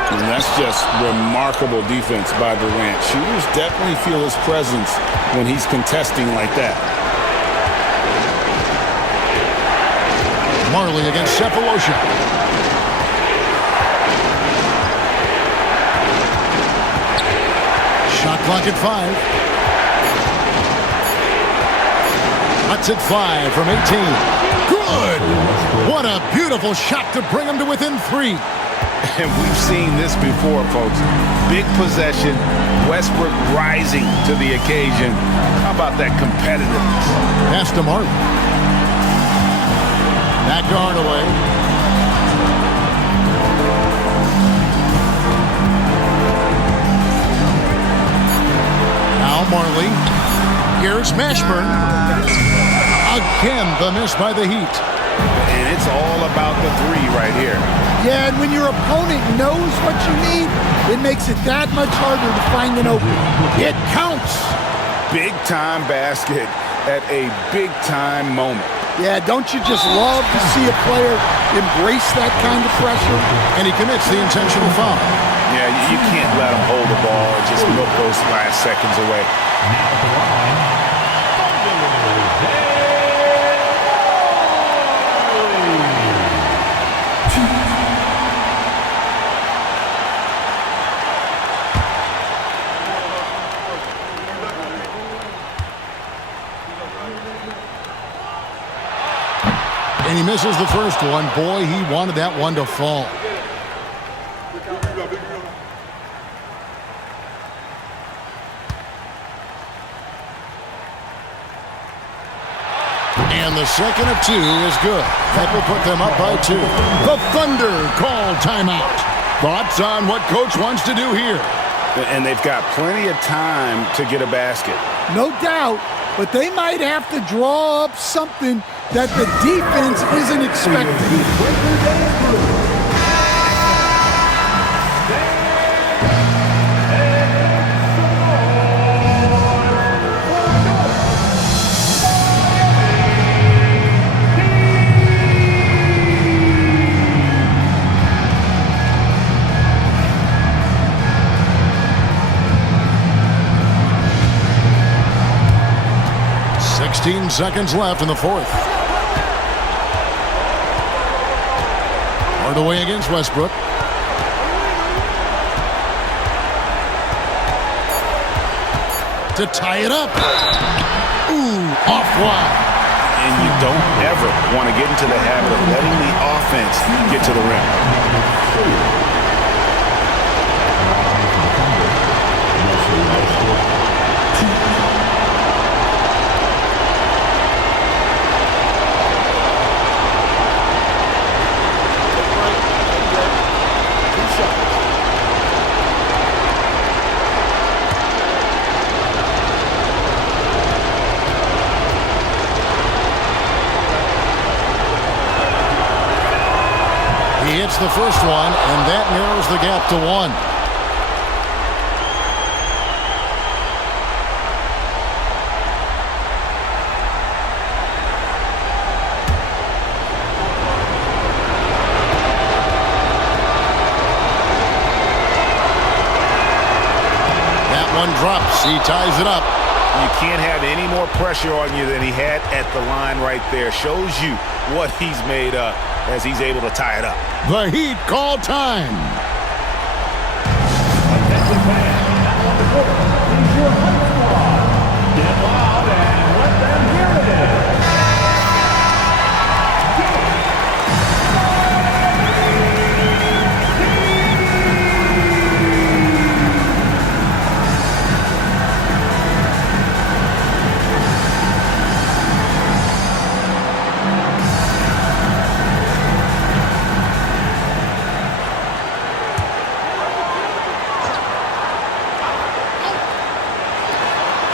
And that's just remarkable defense by Durant. Shooters definitely feel his presence when he's contesting like that. Marley against Cephalosha. Shot clock at 5. That's at 5 from 18. Good! What a beautiful shot to bring him to within 3. And we've seen this before, folks. Big possession, Westbrook rising to the occasion. How about that competitiveness? Pass to Martin. Back to Hardaway. Now Marley. Here's Mashburn. Again, the miss by the Heat. And it's all about the 3 right here. Yeah, and when your opponent knows what you need, it makes it that much harder to find an opening. It counts. Big-time basket at a big-time moment. Yeah, don't you just love to see a player embrace that kind of pressure? And he commits the intentional foul. Yeah, you can't let him hold the ball and just milk those last seconds away. And he misses the first one. Boy, he wanted that one to fall. And the second of 2 is good. That will put them up by 2. The Thunder call timeout. Thoughts on what Coach wants to do here? And they've got plenty of time to get a basket. No doubt, but they might have to draw up something that the defense isn't expecting. 16 seconds left in the fourth. Hardaway against Westbrook. To tie it up. Ooh, off wide. And you don't ever want to get into the habit of letting the offense get to the rim. He hits the first one, and that narrows the gap to 1. That one drops. He ties it up. You can't have any more pressure on you than he had at the line right there. Shows you what he's made up as he's able to tie it up. The Heat call time. Attention fans, now on the court is your Heat squad. Get loud and let them hear it.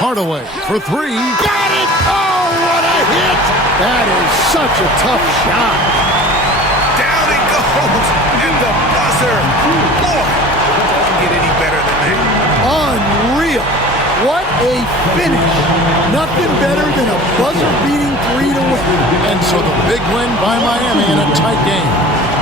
Hardaway for 3. Got it! Oh, what a hit! That is such a tough shot. Down it goes, and the buzzer. Boy, it doesn't get any better than that. Unreal. What a finish. Nothing better than a buzzer-beating 3 to win. And so the big win by Miami in a tight game.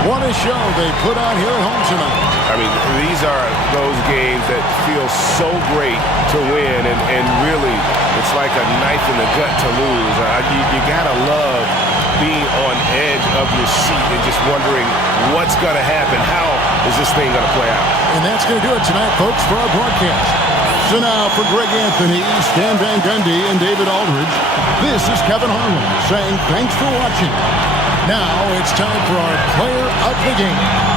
What a show they put on here at home tonight. I mean, these are those games that feel so great to win, and really, it's like a knife in the gut to lose. You gotta love being on edge of your seat and just wondering what's gonna happen. How is this thing gonna play out? And that's going to do it tonight, folks, for our broadcast. So now for Greg Anthony, Stan Van Gundy, and David Aldridge, this is Kevin Harlan saying thanks for watching. Now it's time for our player of the game.